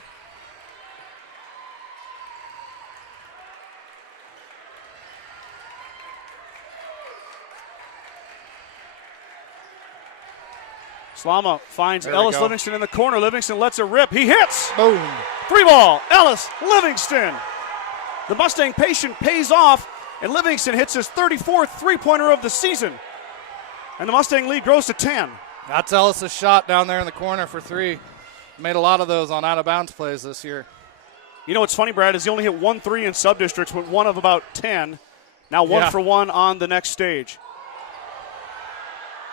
Slama finds Ellis Livingston in the corner. Livingston lets it rip. He hits. Boom. 3 ball. Ellis Livingston. The Mustang patient pays off, and Livingston hits his 34th three-pointer of the season. And the Mustang lead grows to 10. That's Ellis' shot down there in the corner for 3. Made a lot of those on out-of-bounds plays this year. You know what's funny, Brad, is he only hit 1 3 in sub-districts, with 1 of about 10. Now 1 for 1 on the next stage.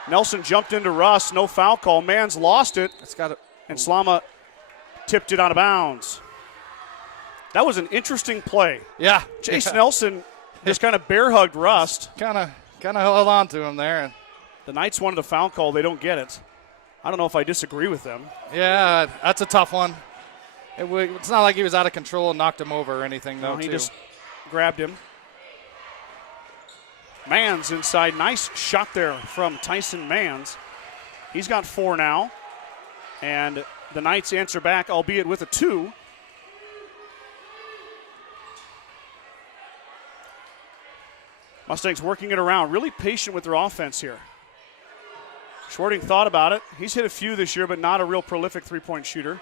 Nelson jumped into Russ, no foul call. Mans lost it, and Slama tipped it out of bounds. That was an interesting play. Yeah. Jace Nelson just kind of bear-hugged Rust. Kind of held on to him there. The Knights wanted a foul call. They don't get it. I don't know if I disagree with them. Yeah, that's a tough one. It's not like he was out of control and knocked him over or anything, though. No, he just grabbed him. Mans inside. Nice shot there from Tyson Mans. He's got 4 now. And the Knights answer back, albeit with a 2. Mustangs working it around. Really patient with their offense here. Schwarting thought about it. He's hit a few this year, but not a real prolific three-point shooter.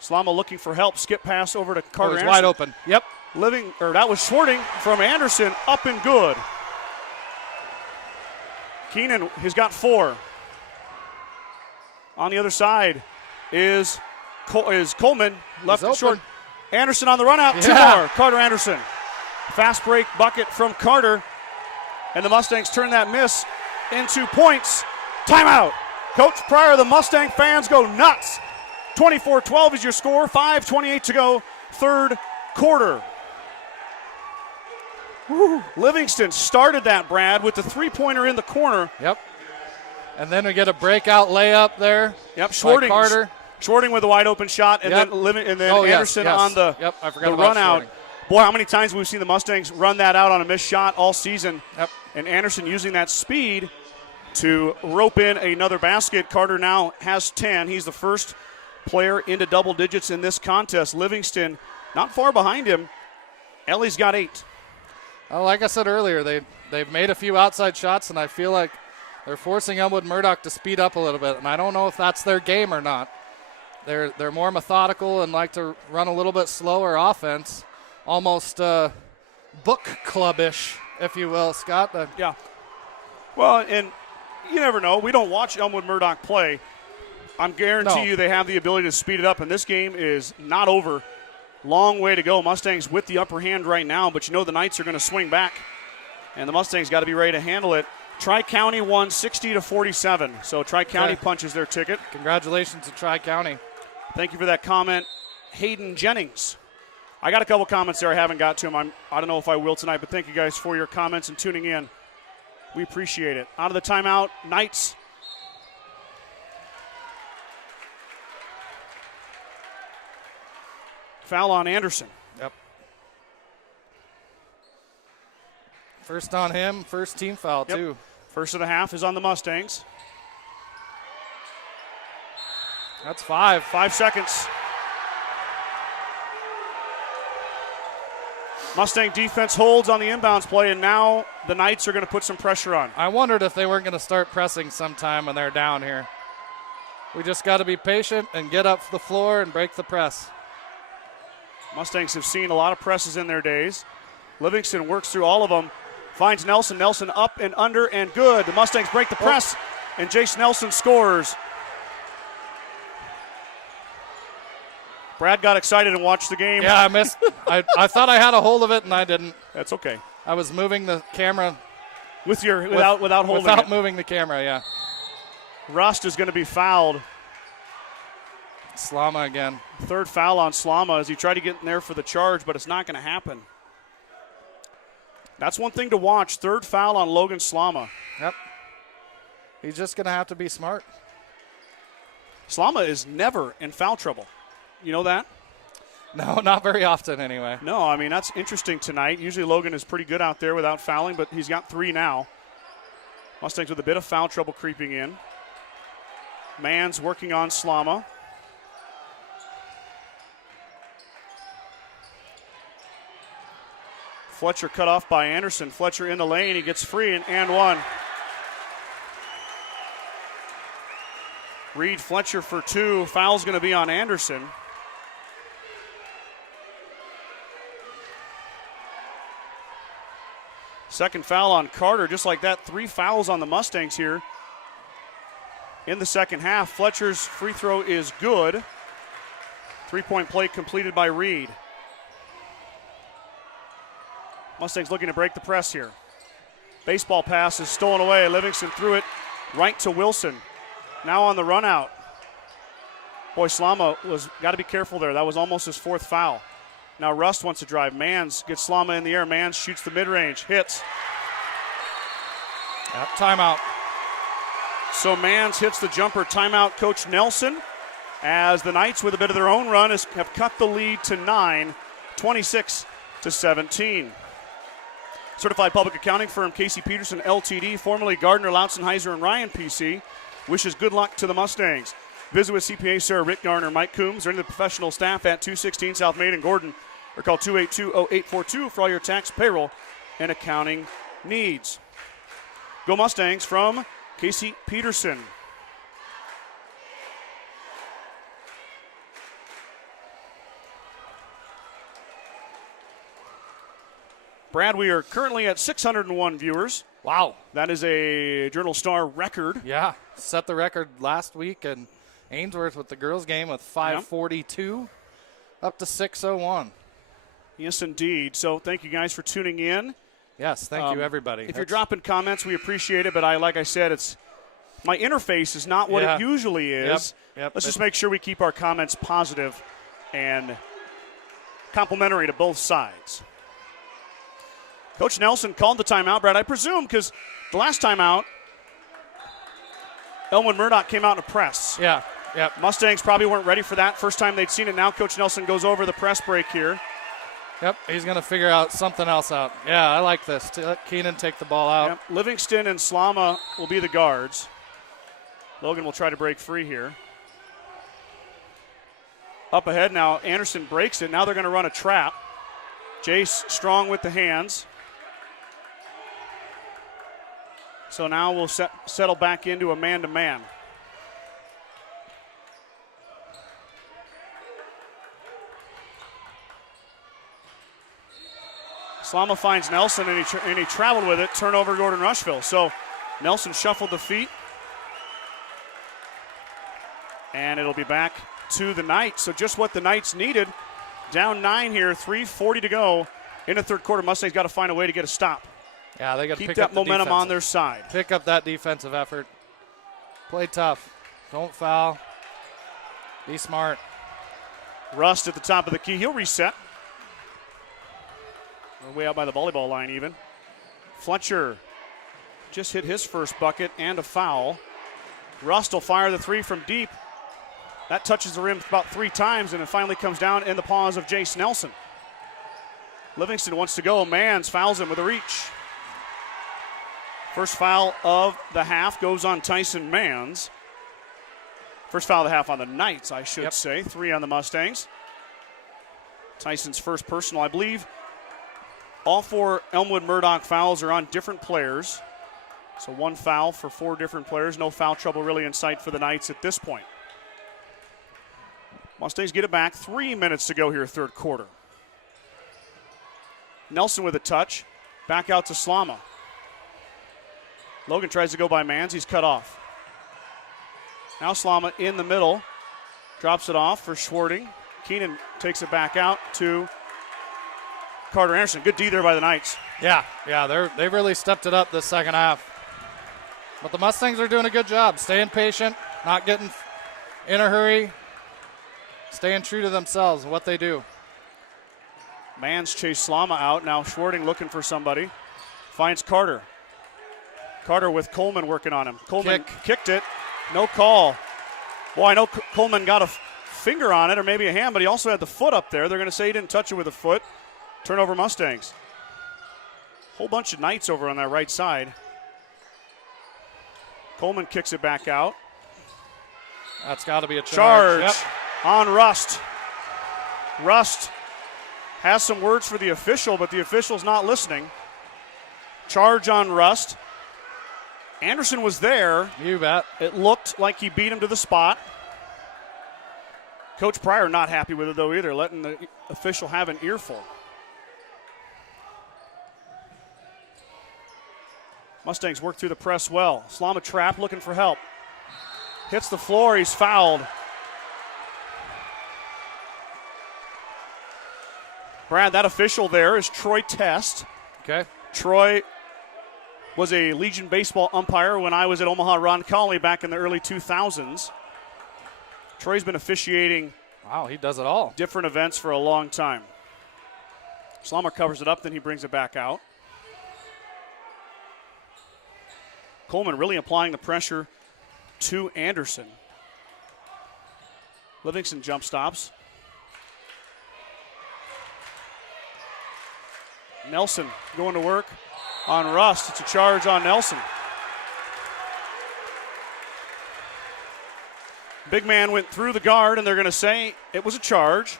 Slama looking for help. Skip pass over to Carter Anderson. Wide open. Yep. That was Schwarting from Anderson. Up and good. Keenan has got 4. On the other side is Coleman. Left and short. Anderson on the run out. 2 more. Carter Anderson. Fast break bucket from Carter. And the Mustangs turn that miss into points. Timeout. Coach Pryor, the Mustang fans go nuts. 24-12 is your score. 5:28 to go, third quarter. Livingston started that, Brad, with the three-pointer in the corner. Yep. And then we get a breakout layup there. Yep, Carter. Shorting with a wide open shot, and then Anderson on the run out. Shorting. Boy, how many times we've seen the Mustangs run that out on a missed shot all season. Yep. And Anderson using that speed to rope in another basket. Carter now has 10. He's the first player into double digits in this contest. Livingston not far behind him. Ellie's got 8. Well, like I said earlier, they've made a few outside shots, and I feel like they're forcing Elmwood-Murdock to speed up a little bit, and I don't know if that's their game or not. They're more methodical and like to run a little bit slower offense, almost book clubbish, if you will, Scott. Yeah. Well, and you never know. We don't watch Elmwood-Murdock play. I'm guarantee you they have the ability to speed it up, and this game is not over. Long way to go. Mustangs with the upper hand right now, but you know the Knights are going to swing back, and the Mustangs got to be ready to handle it. Tri-County won 60-47, so Tri-County punches their ticket. Congratulations to Tri-County. Thank you for that comment, Hayden Jennings. I got a couple comments there I haven't got to them. I don't know if I will tonight, but thank you guys for your comments and tuning in. We appreciate it. Out of the timeout, Knights. Foul on Anderson. Yep. First on him, first team foul, too. First of the half is on the Mustangs. That's 5. 5 seconds. Mustang defense holds on the inbounds play, and now the Knights are going to put some pressure on. I wondered if they weren't going to start pressing sometime when they're down here. We just got to be patient and get up the floor and break the press. Mustangs have seen a lot of presses in their days. Livingston works through all of them. Finds Nelson. Nelson up and under and good. The Mustangs break the press, and Jace Nelson scores. Brad got excited and watched the game. Yeah, I missed. I thought I had a hold of it, and I didn't. That's okay. I was moving the camera. Without holding it. Without moving the camera, yeah. Rust is going to be fouled. Slama again. Third foul on Slama as he tried to get in there for the charge, but it's not going to happen. That's one thing to watch. Third foul on Logan Slama. Yep. He's just going to have to be smart. Slama is never in foul trouble. You know that? No, not very often anyway. No, I mean, that's interesting tonight. Usually Logan is pretty good out there without fouling, but he's got 3 now. Mustangs with a bit of foul trouble creeping in. Mann's working on Slama. Fletcher cut off by Anderson. Fletcher in the lane. He gets free and one. Reed Fletcher for 2. Foul's going to be on Anderson. Second foul on Carter. Just like that, 3 fouls on the Mustangs here in the second half. Fletcher's free throw is good. 3-point play completed by Reed. Mustangs looking to break the press here. Baseball pass is stolen away. Livingston threw it right to Wilson. Now on the run out. Boy, Slama got to be careful there. That was almost his 4th foul. Now Rust wants to drive. Mans gets Slama in the air. Mans shoots the mid-range. Hits. Yep, timeout. So Mans hits the jumper. Timeout, Coach Nelson, as the Knights, with a bit of their own run, have cut the lead to 9, 26-17. Certified public accounting firm Casey Peterson LTD, formerly Gardner, Lautzenheiser, and Ryan PC, wishes good luck to the Mustangs. Visit with CPA Sarah Rick Garner, Mike Coombs, or any of the professional staff at 216 South Main in Gordon, or call 282-0842 for all your tax, payroll, and accounting needs. Go Mustangs from Casey Peterson. Brad, we are currently at 601 viewers. Wow. That is a Journal Star record. Yeah, set the record last week, and Ainsworth with the girls' game with 542 up to 601. Yes, indeed. So thank you guys for tuning in. Yes, thank you, everybody. If you're dropping comments, we appreciate it, but like I said, my interface is not what it usually is. Yep. Let's just make sure we keep our comments positive and complimentary to both sides. Coach Nelson called the timeout, Brad, I presume, because the last timeout, Elmwood-Murdock came out in a press. Yeah, yep. Mustangs probably weren't ready for that. First time they'd seen it. Now Coach Nelson goes over the press break here. Yep, he's going to figure out something else out. Yeah, I like this. Let Keenan take the ball out. Yep. Livingston and Slama will be the guards. Logan will try to break free here. Up ahead now, Anderson breaks it. Now they're going to run a trap. Jace strong with the hands. So now we'll settle back into a man-to-man. Slama finds Nelson, and he traveled with it. Turnover, Gordon-Rushville. So Nelson shuffled the feet. And it'll be back to the Knights. So just what the Knights needed. Down 9 here, 3:40 to go in the third quarter. Mustangs got to find a way to get a stop. Yeah, they got to keep pick that up the momentum on their side. Pick up that defensive effort. Play tough. Don't foul. Be smart. Rust at the top of the key. He'll reset. We're way out by the volleyball line even. Fletcher just hit his first bucket and a foul. Rust will fire the three from deep. That touches the rim about 3 times, and it finally comes down in the paws of Jace Nelson. Livingston wants to go. Mans fouls him with a reach. First foul of the half goes on Tyson Mans. First foul of the half on the Knights, I should say. 3 on the Mustangs. Tyson's first personal, I believe. All 4 Elmwood-Murdock fouls are on different players. So 1 foul for 4 different players. No foul trouble really in sight for the Knights at this point. Mustangs get it back. 3 minutes to go here, third quarter. Nelson with a touch. Back out to Slama. Logan tries to go by Mans. He's cut off. Now Slama in the middle. Drops it off for Schwarting. Keenan takes it back out to Carter Anderson. Good D there by the Knights. Yeah, they've really stepped it up this second half. But the Mustangs are doing a good job. Staying patient, not getting in a hurry. Staying true to themselves and what they do. Mans chased Slama out. Now Schwarting looking for somebody. Finds Carter. Carter with Coleman working on him. Coleman kicked it. No call. Boy, I know Coleman got a finger on it or maybe a hand, but he also had the foot up there. They're going to say he didn't touch it with a foot. Turnover Mustangs. Whole bunch of Knights over on that right side. Coleman kicks it back out. That's got to be a charge. Yep. On Rust. Rust has some words for the official, but the official's not listening. Charge on Rust. Anderson was there. You bet. It looked like he beat him to the spot. Coach Pryor not happy with it, though, either, letting the official have an earful. Mustangs work through the press well. Slama trap looking for help. Hits the floor. He's fouled. Brad, that official there is Troy Test. Okay. Troy was a Legion baseball umpire when I was at Omaha Roncalli back in the early 2000s. Troy's been officiating. Wow, he does it all. Different events for a long time. Slama covers it up, then he brings it back out. Coleman really applying the pressure to Anderson. Livingston jump stops. Nelson going to work on Rust. It's a charge on Nelson. Big man went through the guard, and they're going to say it was a charge.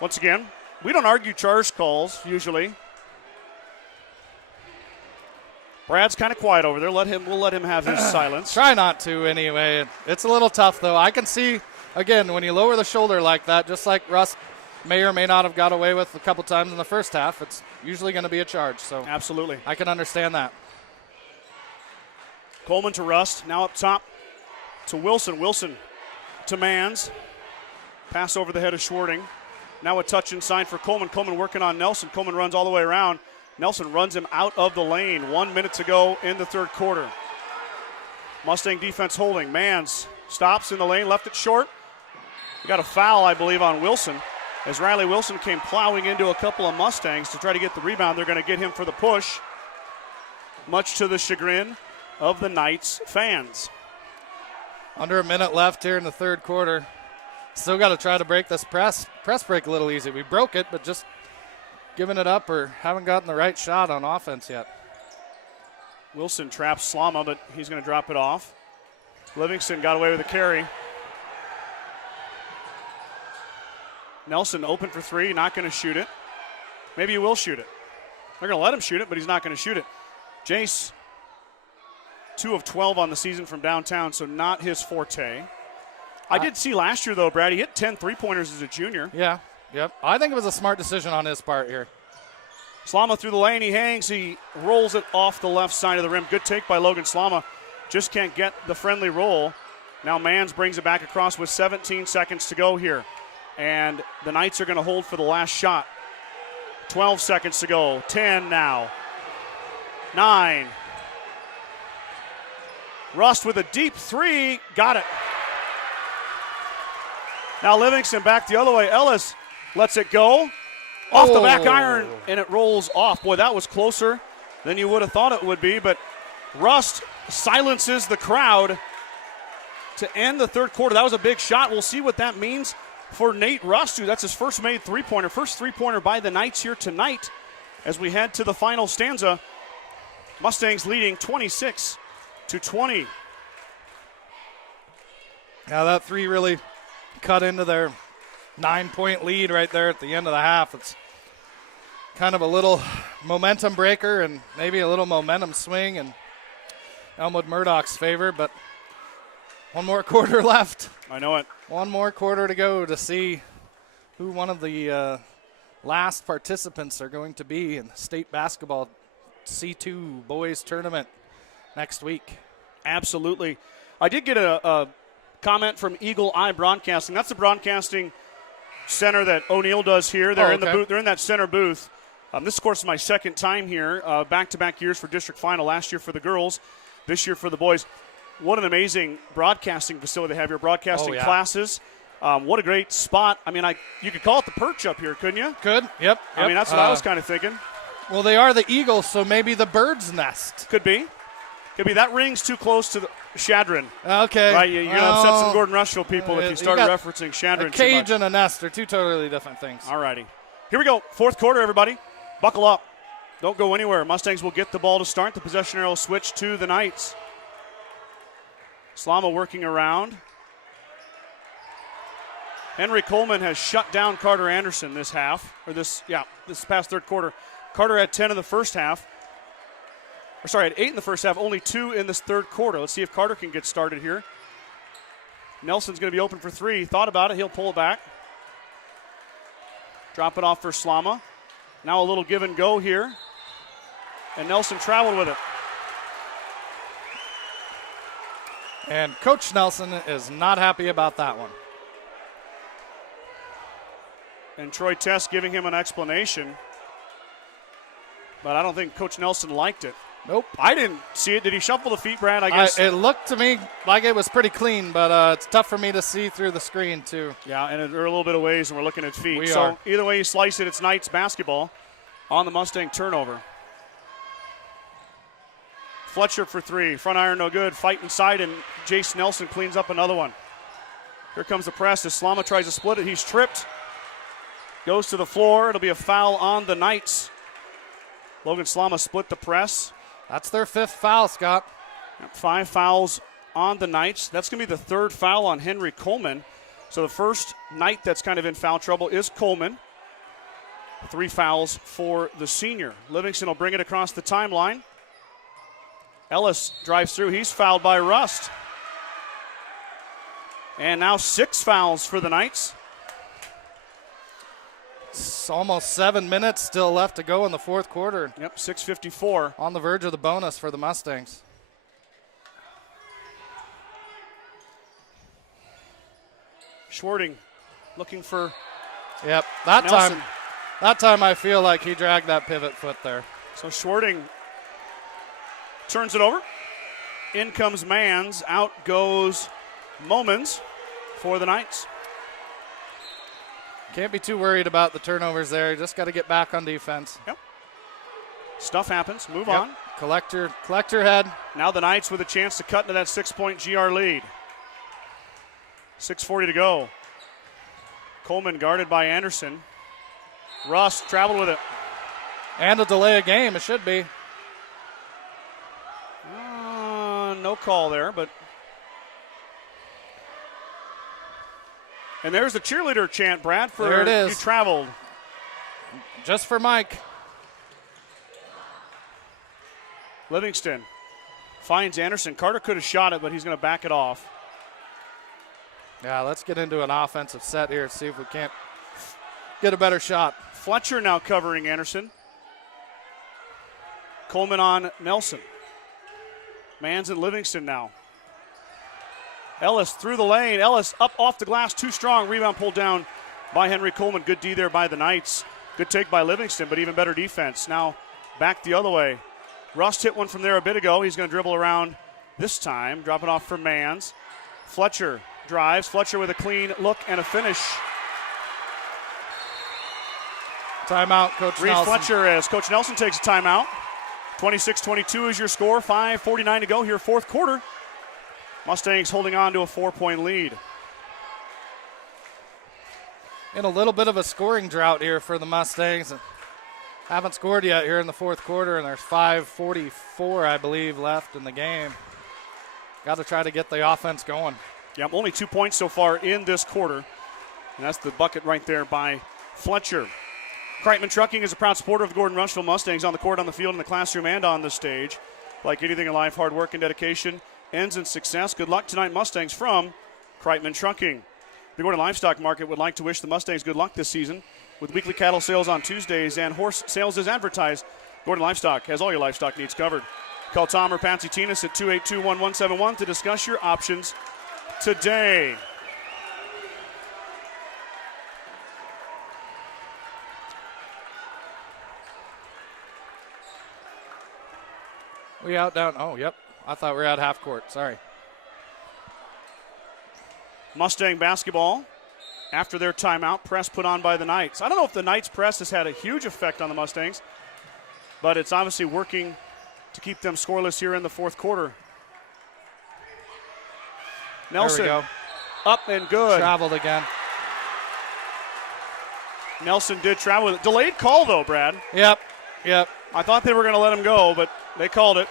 Once again, we don't argue charge calls usually. Brad's kind of quiet over there. We'll let him have his silence. Try not to anyway. It's a little tough, though. I can see, again, when you lower the shoulder like that, just like Russ may or may not have got away with a couple times in the first half, it's usually going to be a charge. So absolutely. I can understand that. Coleman to Rust. Now up top to Wilson. Wilson to Mans. Pass over the head of Schwarting. Now a touch inside for Coleman. Coleman working on Nelson. Coleman runs all the way around. Nelson runs him out of the lane. 1 minute to go in the third quarter. Mustang defense holding. Mans stops in the lane, left it short. We got a foul, I believe, on Wilson. As Riley Wilson came plowing into a couple of Mustangs to try to get the rebound. They're going to get him for the push, much to the chagrin of the Knights fans. Under a minute left here in the third quarter. Still got to try to break this press break a little easy. We broke it, but just giving it up or haven't gotten the right shot on offense yet. Wilson traps Slama, but he's going to drop it off. Livingston got away with a carry. Nelson open for three, not going to shoot it. Maybe he will shoot it. They're going to let him shoot it, but he's not going to shoot it. Jace, 2 of 12 on the season from downtown, so not his forte. I did see last year, though, Brad, he hit 10 three-pointers as a junior. Yeah, yep. I think it was a smart decision on his part here. Slama through the lane, he hangs, he rolls it off the left side of the rim. Good take by Logan Slama. Just can't get the friendly roll. Now Mans brings it back across with 17 seconds to go here. And the Knights are going to hold for the last shot. 12 seconds to go. 10 now. 9. Rust with a deep three. Got it. Now Livingston back the other way. Ellis lets it go. Off the back iron, and it rolls off. Boy, that was closer than you would have thought it would be. But Rust silences the crowd to end the third quarter. That was a big shot. We'll see what that means for Nate Rust, who that's his first made three-pointer. First three-pointer by the Knights here tonight as we head to the final stanza. Mustangs leading 26-20. Now that three really cut into their 9-point lead right there at the end of the half. It's kind of a little momentum breaker and maybe a little momentum swing in Elmwood-Murdock's favor, but one more quarter left. I know it. One more quarter to go to see who one of the last participants are going to be in the state basketball C2 boys tournament next week. Absolutely. I did get a comment from Eagle Eye Broadcasting. That's the broadcasting center that O'Neill does here. They're in the booth. They're in that center booth. This, of course, is my second time here. Back-to-back years for district final. Last year for the girls, this year for the boys. What an amazing broadcasting facility they have here. Broadcasting classes. What a great spot. I mean, you could call it the perch up here, couldn't you? Could. Yep. I mean, that's what I was kind of thinking. Well, they are the Eagles, so maybe the bird's nest. Could be. That ring's too close to the Shadron. Okay. Right, you're going to upset some Gordon-Rushville people if you start referencing Shadron a cage and a nest are two totally different things. All righty. Here we go. Fourth quarter, everybody. Buckle up. Don't go anywhere. Mustangs will get the ball to start. The possession arrow switch to the Knights. Slama working around. Henry Coleman has shut down Carter Anderson this half, this past third quarter. Carter had 10 in the first half. Had 8 in the first half, only 2 in this third quarter. Let's see if Carter can get started here. Nelson's going to be open for 3. Thought about it. He'll pull it back. Drop it off for Slama. Now a little give and go here. And Nelson traveled with it. And Coach Nelson is not happy about that one. And Troy Tess giving him an explanation. But I don't think Coach Nelson liked it. Nope. I didn't see it. Did he shuffle the feet, Brad? I guess. It looked to me like it was pretty clean, but it's tough for me to see through the screen, too. Yeah, and they're a little bit of ways, and we're looking at feet. We are. Either way you slice it, it's Knights basketball on the Mustang turnover. Fletcher for 3. Front iron no good. Fight inside, and Jace Nelson cleans up another one. Here comes the press as Slama tries to split it. He's tripped. Goes to the floor. It'll be a foul on the Knights. Logan Slama split the press. That's their 5th foul, Scott. 5 fouls on the Knights. That's going to be the 3rd foul on Henry Coleman. So the first Knight that's kind of in foul trouble is Coleman. 3 fouls for the senior. Livingston will bring it across the timeline. Ellis drives through. He's fouled by Rust. And now 6 fouls for the Knights. It's almost 7 minutes still left to go in the fourth quarter. Yep, 6:54. On the verge of the bonus for the Mustangs. Schwarting looking for Yep, Nelson. That time I feel like he dragged that pivot foot there. So Schwarting turns it over. In comes Mans. Out goes Momens for the Knights. Can't be too worried about the turnovers there. Just got to get back on defense. Yep. Stuff happens. Move on. Collect your head. Now the Knights with a chance to cut into that 6-point GR lead. 6:40 to go. Coleman guarded by Anderson. Russ traveled with it. And a delay of game, it should be. No call there, but. And there's the cheerleader chant, Brad, for there it is. You traveled. Just for Mike. Livingston finds Anderson. Carter could have shot it, but he's going to back it off. Yeah, let's get into an offensive set here, see if we can't get a better shot. Fletcher now covering Anderson. Coleman on Nelson. Mans and Livingston now. Ellis through the lane. Ellis up off the glass, too strong. Rebound pulled down by Henry Coleman. Good D there by the Knights. Good take by Livingston, but even better defense. Now back the other way. Rust hit one from there a bit ago. He's going to dribble around this time. Drop it off for Mans. Fletcher drives. Fletcher with a clean look and a finish. Timeout, Coach Reed Nelson. Fletcher as Coach Nelson takes a timeout. 26-22 is your score. 5:49 to go here, fourth quarter. Mustangs holding on to a 4-point lead. In a little bit of a scoring drought here for the Mustangs. Haven't scored yet here in the fourth quarter, and there's 5:44, I believe, left in the game. Got to try to get the offense going. Yeah, only 2 points so far in this quarter. And that's the bucket right there by Fletcher. Kreitman Trucking is a proud supporter of the Gordon-Rushville Mustangs on the court, on the field, in the classroom, and on the stage. Like anything in life, hard work and dedication ends in success. Good luck tonight, Mustangs, from Kreitman Trucking. The Gordon Livestock Market would like to wish the Mustangs good luck this season with weekly cattle sales on Tuesdays and horse sales as advertised. Gordon Livestock has all your livestock needs covered. Call Tom or Patsy Tinas at 282-1171 to discuss your options today. We out down. Oh, yep. I thought we were at half court. Sorry. Mustang basketball after their timeout. Press put on by the Knights. I don't know if the Knights press has had a huge effect on the Mustangs, but it's obviously working to keep them scoreless here in the fourth quarter. Nelson there we go. Up and good. Traveled again. Nelson did travel with it. Delayed call though, Brad. Yep. I thought they were going to let him go, but they called it.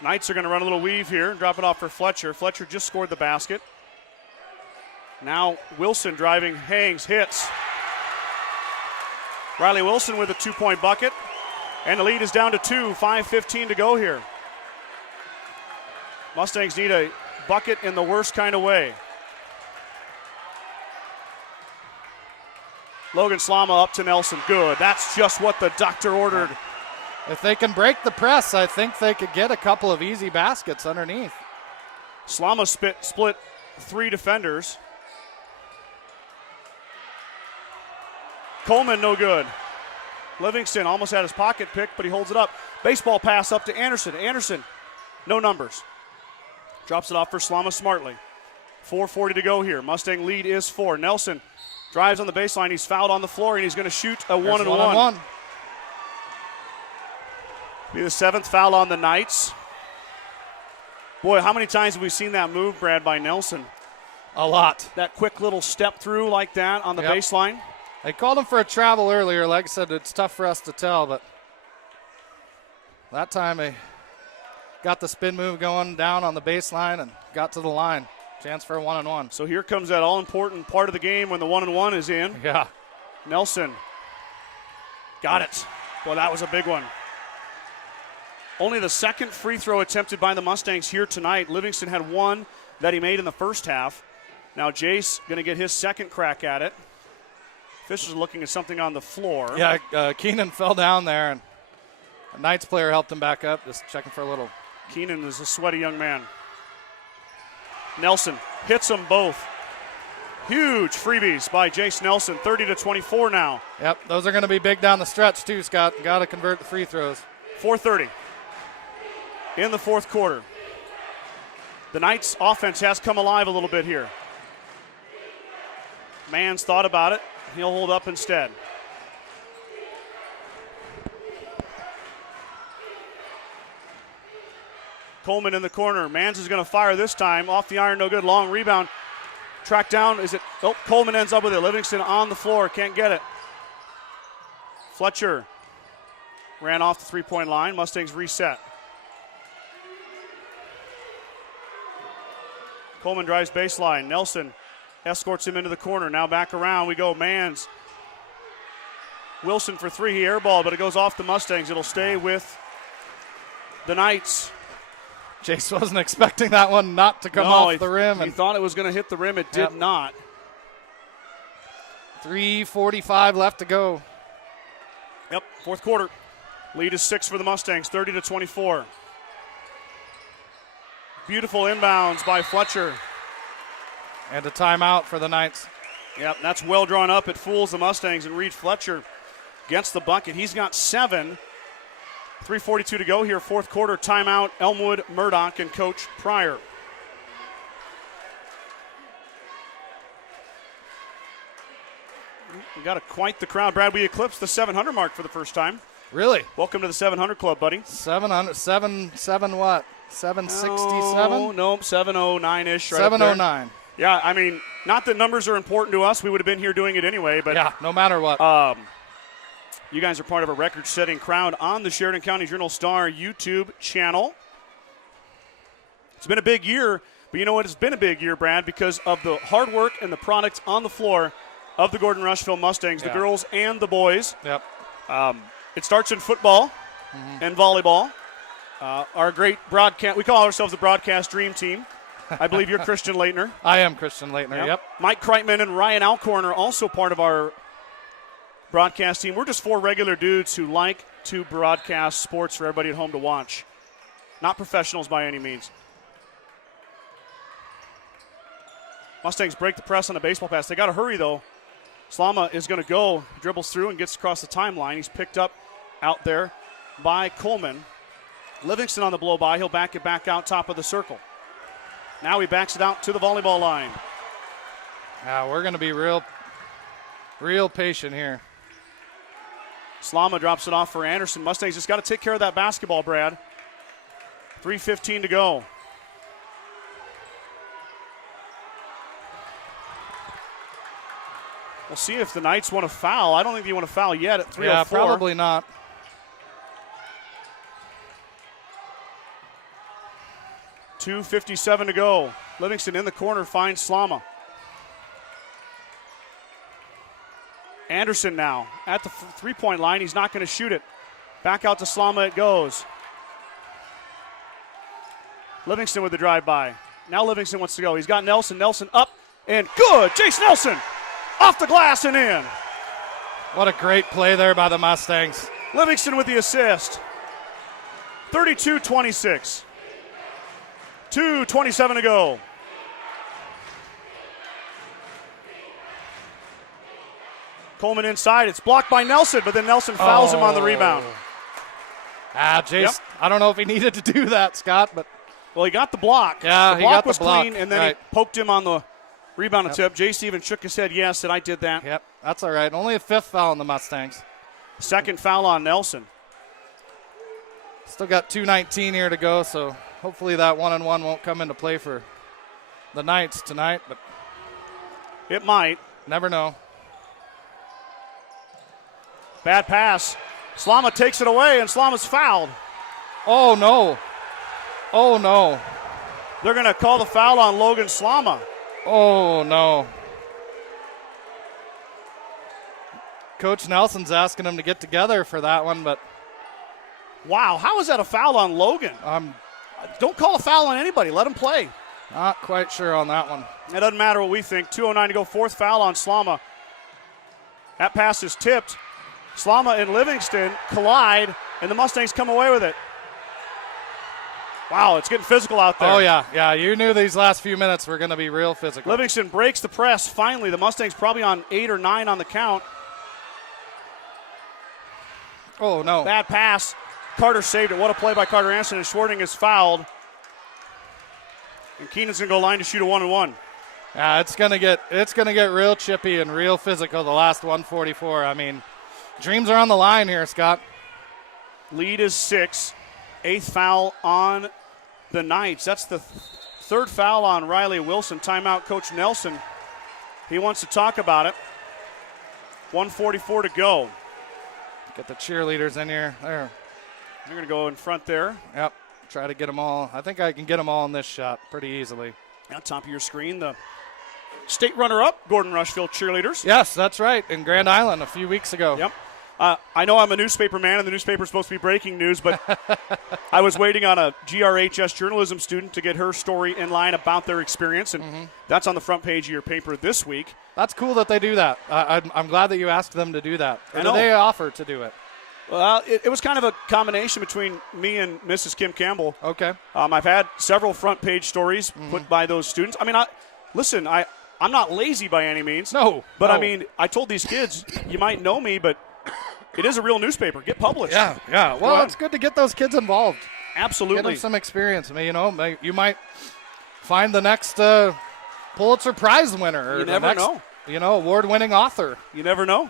Knights are going to run a little weave here and drop it off for Fletcher. Fletcher just scored the basket. Now Wilson driving, hangs, hits. Riley Wilson with a 2-point bucket. And the lead is down to 2, 5:15 to go here. Mustangs need a bucket in the worst kind of way. Logan Slama up to Nelson. Good. That's just what the doctor ordered. If they can break the press, I think they could get a couple of easy baskets underneath. Slama split 3 defenders. Coleman no good. Livingston almost had his pocket picked, but he holds it up. Baseball pass up to Anderson. Anderson, no numbers. Drops it off for Slama smartly. 4:40 to go here. Mustang lead is 4. Nelson drives on the baseline. He's fouled on the floor, and he's going to shoot a one-and-one. Be the 7th foul on the Knights. Boy, how many times have we seen that move, Brad, by Nelson? A lot. That quick little step through like that on the baseline. They called him for a travel earlier. Like I said, it's tough for us to tell, but that time they got the spin move going down on the baseline and got to the line. Chance for a one-and-one. So here comes that all-important part of the game when the one-and-one is in. Yeah. Nelson got it. Well, that was a big one. Only the second free throw attempted by the Mustangs here tonight. Livingston had one that he made in the first half. Now Jace going to get his second crack at it. Fisher's looking at something on the floor. Yeah, Keenan fell down there, and a Knights player helped him back up, just checking for a little. Keenan is a sweaty young man. Nelson hits them both. Huge freebies by Jace Nelson, 30-24 now. Yep, those are going to be big down the stretch too, Scott. Got to convert the free throws. 4:30. in the fourth quarter. The Knights offense has come alive a little bit here. Mans thought about it. He'll hold up instead. Coleman in the corner. Mans is going to fire this time. Off the iron, no good. Long rebound. Track down. Is it? Oh, Coleman ends up with it. Livingston on the floor. Can't get it. Fletcher ran off the three-point line. Mustangs reset. Coleman drives baseline. Nelson escorts him into the corner. Now back around we go. Mans. Wilson for three. He airballed, but it goes off the Mustangs. It'll stay with the Knights. Jace wasn't expecting that one not to come off the rim. He thought it was going to hit the rim. It did not. 3:45 left to go. Yep, fourth quarter. Lead is 6 for the Mustangs, 30-24. Beautiful inbounds by Fletcher. And a timeout for the Knights. Yep, that's well drawn up. It fools the Mustangs, and Reed Fletcher gets the bucket. He's got 7. 3:42 to go here, fourth quarter. Timeout, Elmwood-Murdock and Coach Pryor. We got quite the crowd. Brad, we eclipsed the 700 mark for the first time. Really? Welcome to the 700 Club, buddy. 700, 7 what? 767? Nope, 709-ish. Right 709. Yeah, I mean, not that numbers are important to us. We would have been here doing it anyway. But yeah, no matter what. You guys are part of a record-setting crowd on the Sheridan County Journal Star YouTube channel. It's been a big year, but you know what? It's been a big year, Brad, because of the hard work and the product on the floor of the Gordon-Rushville Mustangs, the girls and the boys. Yep. It starts in football and volleyball. Our great broadcast, we call ourselves the broadcast dream team. I believe you're Christian Leitner. I am Christian Leitner, yep. Mike Kreitman and Ryan Alcorn are also part of our broadcast team. We're just 4 regular dudes who like to broadcast sports for everybody at home to watch. Not professionals by any means. Mustangs break the press on a baseball pass. They got to hurry, though. Slama is going to go, dribbles through and gets across the timeline. He's picked up out there by Coleman. Livingston on the blow-by. He'll back it back out top of the circle. Now he backs it out to the volleyball line. We're going to be real patient here. Slama drops it off for Anderson. Mustangs just got to take care of that basketball, Brad. 3:15 to go. We'll see if the Knights want to foul. I don't think they want to foul yet at 3:04. Yeah, probably not. $2:57 to go. Livingston in the corner finds Slama. Anderson now at the three-point line. He's not going to shoot it. Back out to Slama it goes. Livingston with the drive-by. Now Livingston wants to go. He's got Nelson. Nelson up and good. Jace Nelson off the glass and in. What a great play there by the Mustangs. Livingston with the assist. 32-26. 2:27 to go. Coleman inside. It's blocked by Nelson, but then Nelson fouls him on the rebound. Jace, I don't know if he needed to do that, Scott, but. Well, he got the block. Yeah, the block he got was the block. Clean, and then he poked him on the rebound attempt. Jace even shook his head, yes, and I did that. Yep, that's all right. Only a 5th foul on the Mustangs. Second foul on Nelson. Still got 2:19 here to go, so hopefully that 1-on-1 won't come into play for the Knights tonight, but it might. Never know. Bad pass. Slama takes it away, and Slama's fouled. Oh, no. Oh, no. They're going to call the foul on Logan Slama. Oh, no. Coach Nelson's asking him to get together for that one, but. Wow, how is that a foul on Logan? Don't call a foul on anybody. Let him play. Not quite sure on that one. It doesn't matter what we think. 2:09 to go. 4th foul on Slama. That pass is tipped. Slama and Livingston collide, and the Mustangs come away with it. Wow, it's getting physical out there. Oh, yeah. Yeah, you knew these last few minutes were going to be real physical. Livingston breaks the press. Finally, the Mustangs probably on 8 or 9 on the count. Oh, no. Bad pass. Carter saved it. What a play by Carter Anderson, and Schwarting is fouled. And Keenan's going to go line to shoot a 1-and-1. Yeah, it's gonna get real chippy and real physical the last 144. I mean, dreams are on the line here, Scott. Lead is 6. 8th foul on the Knights. That's the third foul on Riley Wilson. Timeout, Coach Nelson. He wants to talk about it. 1:44 to go. Get the cheerleaders in here. There. They're going to go in front there. Yep. Try to get them all. I think I can get them all in this shot pretty easily. Now, top of your screen, the state runner-up, Gordon-Rushville cheerleaders. Yes, that's right, in Grand Island a few weeks ago. Yep. I know I'm a newspaper man, and the newspaper's supposed to be breaking news, but I was waiting on a GRHS journalism student to get her story in line about their experience, and that's on the front page of your paper this week. That's cool that they do that. I'm glad that you asked them to do that. Or do they offer to do it? Well, it was kind of a combination between me and Mrs. Kim Campbell. Okay. I've had several front page stories put by those students. I mean, I'm not lazy by any means. No. But, no. I mean, I told these kids, you might know me, but it is a real newspaper. Get published. Yeah. Well, it's good to get those kids involved. Absolutely. Get them some experience. I mean, you might find the next Pulitzer Prize winner. Or you never know. Award-winning author. You never know.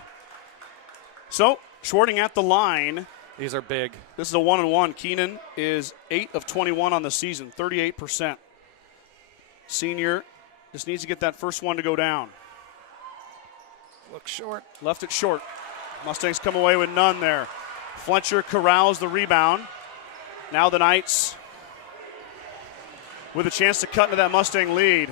So, Schwarting at the line. These are big. This is a 1-and-1. Keenan is 8 of 21 on the season, 38%. Senior just needs to get that first one to go down. Looks short. Left it short. Mustangs come away with none there. Fletcher corrals the rebound. Now the Knights with a chance to cut into that Mustang lead.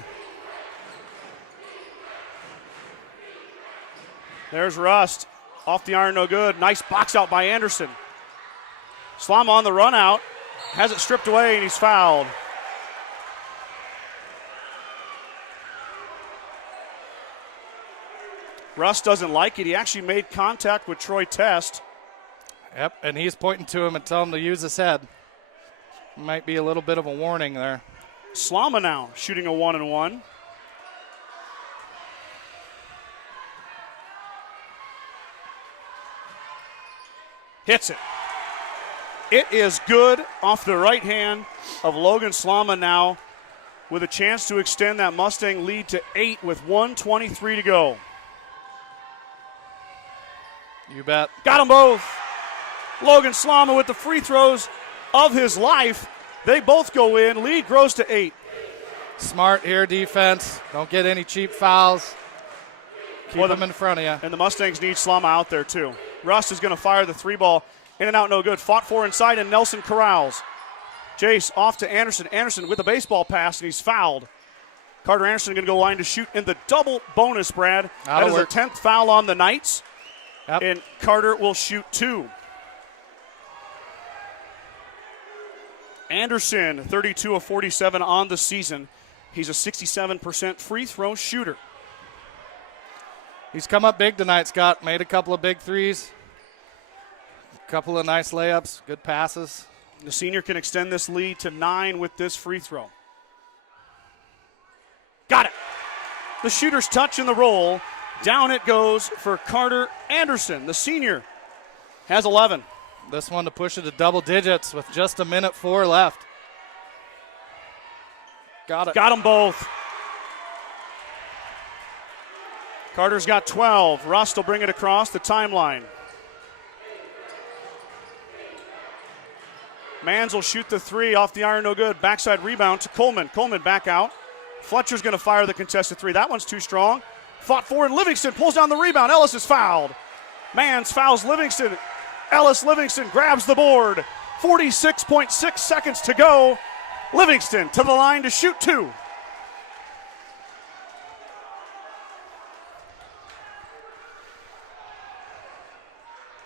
There's Rust. Off the iron, no good. Nice box out by Anderson. Slama on the run out. Has it stripped away, and he's fouled. Russ doesn't like it. He actually made contact with Troy Test. Yep, and he's pointing to him and telling him to use his head. Might be a little bit of a warning there. Slama now shooting a 1-and-1. Hits it. It is good off the right hand of Logan Slama now with a chance to extend that Mustang lead to 8 with 1:23 to go. You bet. Got them both. Logan Slama with the free throws of his life. They both go in. Lead grows to 8. Smart here defense. Don't get any cheap fouls. Keep them in front of you. And the Mustangs need Slama out there too. Russ is going to fire the 3-ball. In and out, no good. Fought for inside, and Nelson corrals. Jace off to Anderson. Anderson with a baseball pass, and he's fouled. Carter Anderson going to go line to shoot in the double bonus, Brad. That is a 10th foul on the Knights. Yep. And Carter will shoot 2. Anderson, 32 of 47 on the season. He's a 67% free throw shooter. He's come up big tonight, Scott. Made a couple of big threes. A couple of nice layups, good passes. The senior can extend this lead to 9 with this free throw. Got it. The shooter's touch in the roll. Down it goes for Carter Anderson. The senior has 11. This one to push it to double digits with just 1:04 left. Got it. Got them both. Carter's got 12. Rust will bring it across the timeline. Mans will shoot the 3 off the iron, no good. Backside rebound to Coleman. Coleman back out. Fletcher's going to fire the contested 3. That one's too strong. Fought for it. Livingston pulls down the rebound. Ellis is fouled. Mans fouls Livingston. Ellis Livingston grabs the board. 46.6 seconds to go. Livingston to the line to shoot 2.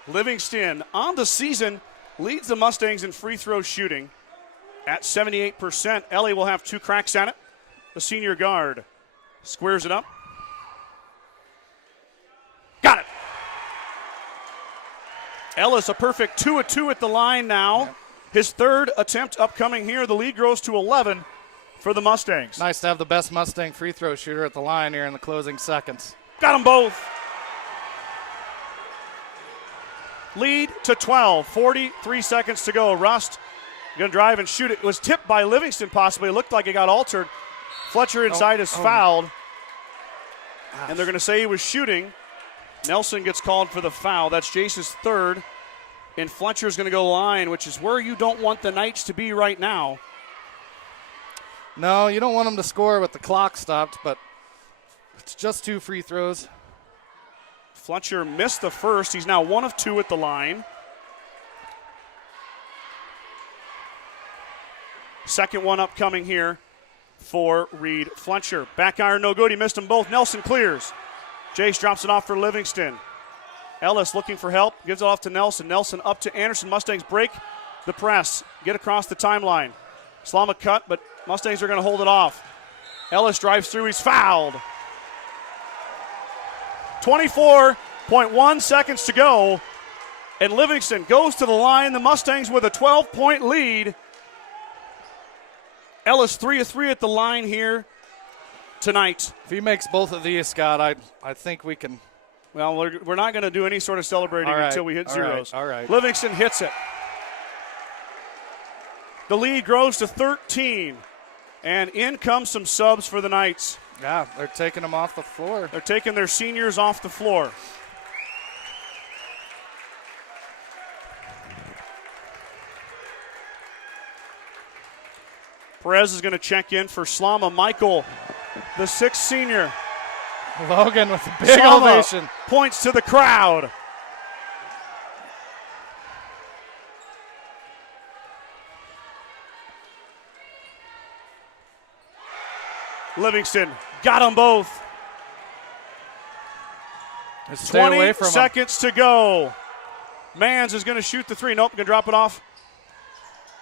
Livingston on the season leads the Mustangs in free throw shooting at 78%. Ellie will have 2 cracks at it. The senior guard squares it up. Got it. Ellis a perfect 2 of 2 at the line now. Yep. His 3rd attempt upcoming here. The lead grows to 11 for the Mustangs. Nice to have the best Mustang free throw shooter at the line here in the closing seconds. Got them both. lead to 12. 43 seconds to go. Rust going to drive and shoot it. It was tipped by Livingston possibly. It looked like it got altered. Fletcher inside is fouled. And they're going to say he was shooting. Nelson gets called for the foul. That's Jace's third. And Fletcher's going to go line, which is where you don't want the Knights to be right now. No, you don't want them to score with the clock stopped, but it's just 2 free throws. Fletcher missed the first. He's now 1 of 2 at the line. Second one upcoming here for Reed Fletcher. Back iron, no good. He missed them both. Nelson clears. Jace drops it off for Livingston. Ellis looking for help. Gives it off to Nelson. Nelson up to Anderson. Mustangs break the press. Get across the timeline. Slama cut, but Mustangs are going to hold it off. Ellis drives through. He's fouled. 24.1 seconds to go. And Livingston goes to the line. The Mustangs with a 12-point lead. Ellis 3 of 3 at the line here tonight. If he makes both of these, Scott, I think we can. Well, we're not going to do any sort of celebrating until we hit zeros. All right. Livingston hits it. The lead grows to 13. And in comes some subs for the Knights. Yeah, they're taking them off the floor. They're taking their seniors off the floor. Perez is going to check in for Slama. Michael, the 6th senior. Logan with a big Slama ovation. Points to the crowd. Livingston got them both. Just stay away from 20 seconds to go. Mans is going to shoot the 3. Nope, going to drop it off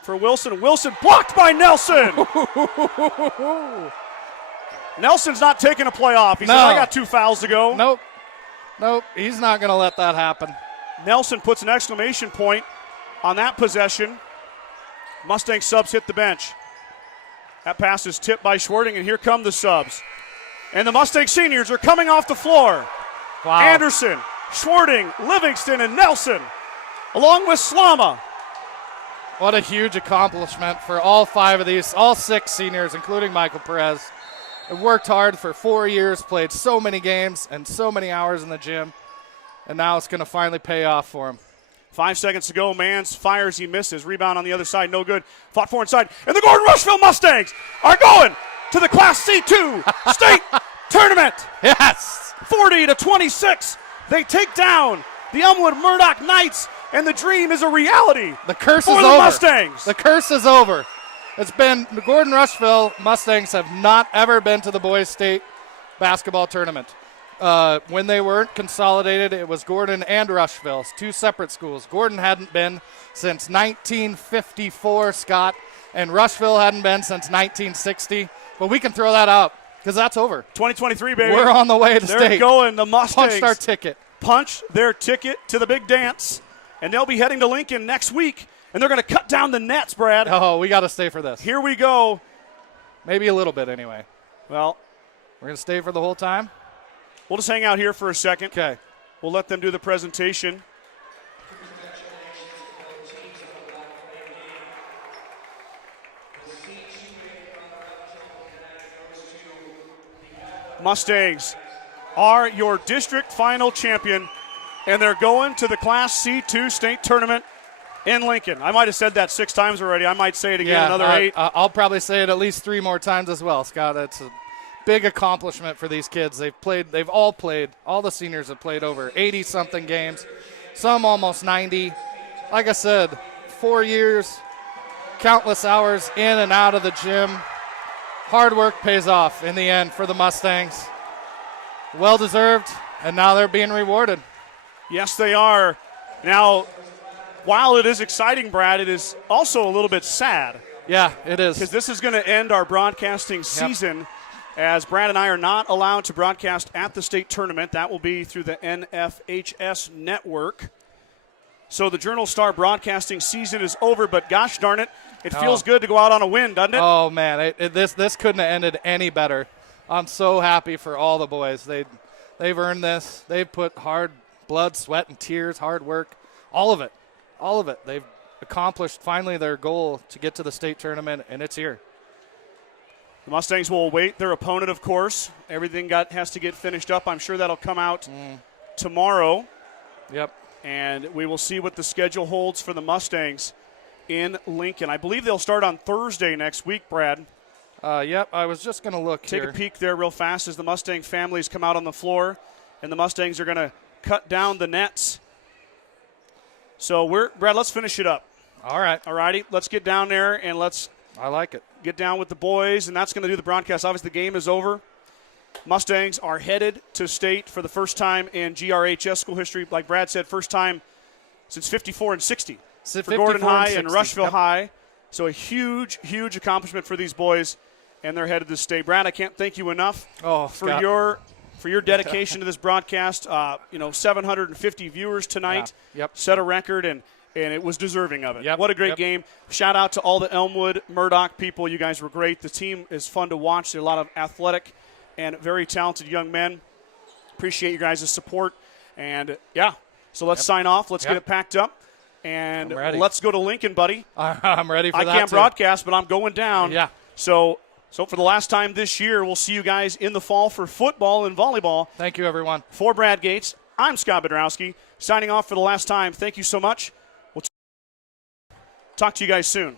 for Wilson. Wilson blocked by Nelson. Nelson's not taking a play off. He said, I got 2 fouls to go. Nope, he's not going to let that happen. Nelson puts an exclamation point on that possession. Mustang subs hit the bench. That pass is tipped by Schwarting, and here come the subs. And the Mustang seniors are coming off the floor. Wow. Anderson, Schwarting, Livingston, and Nelson, along with Slama. What a huge accomplishment for all 5 of these, all 6 seniors, including Michael Perez. They worked hard for 4 years, played so many games and so many hours in the gym, and now it's going to finally pay off for him. 5 seconds to go. Mans fires, he misses. Rebound on the other side, no good. Fought for inside. And the Gordon-Rushville Mustangs are going to the Class C2 state tournament. Yes! 40-26. They take down the Elmwood-Murdock Knights, and the dream is a reality. The curse for is the over. Mustangs. The curse is over. It's been the Gordon-Rushville Mustangs have not ever been to the boys' state basketball tournament. When they weren't consolidated, it was Gordon and Rushville, 2 separate schools. Gordon hadn't been since 1954, Scott, and Rushville hadn't been since 1960. But we can throw that out because that's over. 2023, baby. We're on the way to They're state. going. The Mustangs punched our ticket. Punch their ticket to the big dance, and they'll be heading to Lincoln next week, and they're going to cut down the nets, Brad. Oh, we got to stay for this. Here we go. Maybe a little bit anyway. Well, we're going to stay for the whole time? We'll just hang out here for a second. Okay. We'll let them do the presentation. Mustangs are your district final champion, and they're going to the Class C2 state tournament in Lincoln. I might have said that 6 times already. I might say it again another 8. I'll probably say it at least 3 more times as well, Scott. It's a big accomplishment for these kids. They've all played. All the seniors have played over 80-something games, some almost 90. Like I said, 4 years, countless hours in and out of the gym. Hard work pays off in the end for the Mustangs. Well-deserved, and now they're being rewarded. Yes, they are. Now, while it is exciting, Brad, it is also a little bit sad. Yeah, it is. Because this is going to end our broadcasting season, as Brad and I are not allowed to broadcast at the state tournament. That will be through the NFHS network. So the Journal Star broadcasting season is over, but gosh darn it, it feels good to go out on a win, doesn't it? Oh, man, this couldn't have ended any better. I'm so happy for all the boys. They've earned this. They've put hard blood, sweat, and tears, hard work, All of it. They've accomplished finally their goal to get to the state tournament, and it's here. The Mustangs will await their opponent, of course. Everything has to get finished up. I'm sure that'll come out tomorrow. Yep. And we will see what the schedule holds for the Mustangs in Lincoln. I believe they'll start on Thursday next week, Brad. Yep, I was just going to look Take here. a peek there real fast as the Mustang families come out on the floor, and the Mustangs are going to cut down the nets. So, Brad, let's finish it up. All right. All righty, let's get down there and let's I like it. get down with the boys, and that's going to do the broadcast. Obviously, the game is over. Mustangs are headed to state for the first time in GRHS school history. Like Brad said, first time since 54 and 60 for Gordon High and Rushville High. So a huge, huge accomplishment for these boys, and they're headed to state. Brad, I can't thank you enough for your dedication to this broadcast. 750 viewers tonight. Yeah. Yep. Set a record, and it was deserving of it. Yep. What a great game. Shout out to all the Elmwood-Murdock people. You guys were great. The team is fun to watch. There are a lot of athletic and very talented young men. Appreciate you guys' support. And, so let's sign off. Let's get it packed up. And let's go to Lincoln, buddy. I'm ready for that, I can't broadcast, but I'm going down. Yeah. So for the last time this year, we'll see you guys in the fall for football and volleyball. Thank you, everyone. For Brad Gates, I'm Scott Bidroski, signing off for the last time. Thank you so much. We'll talk to you guys soon.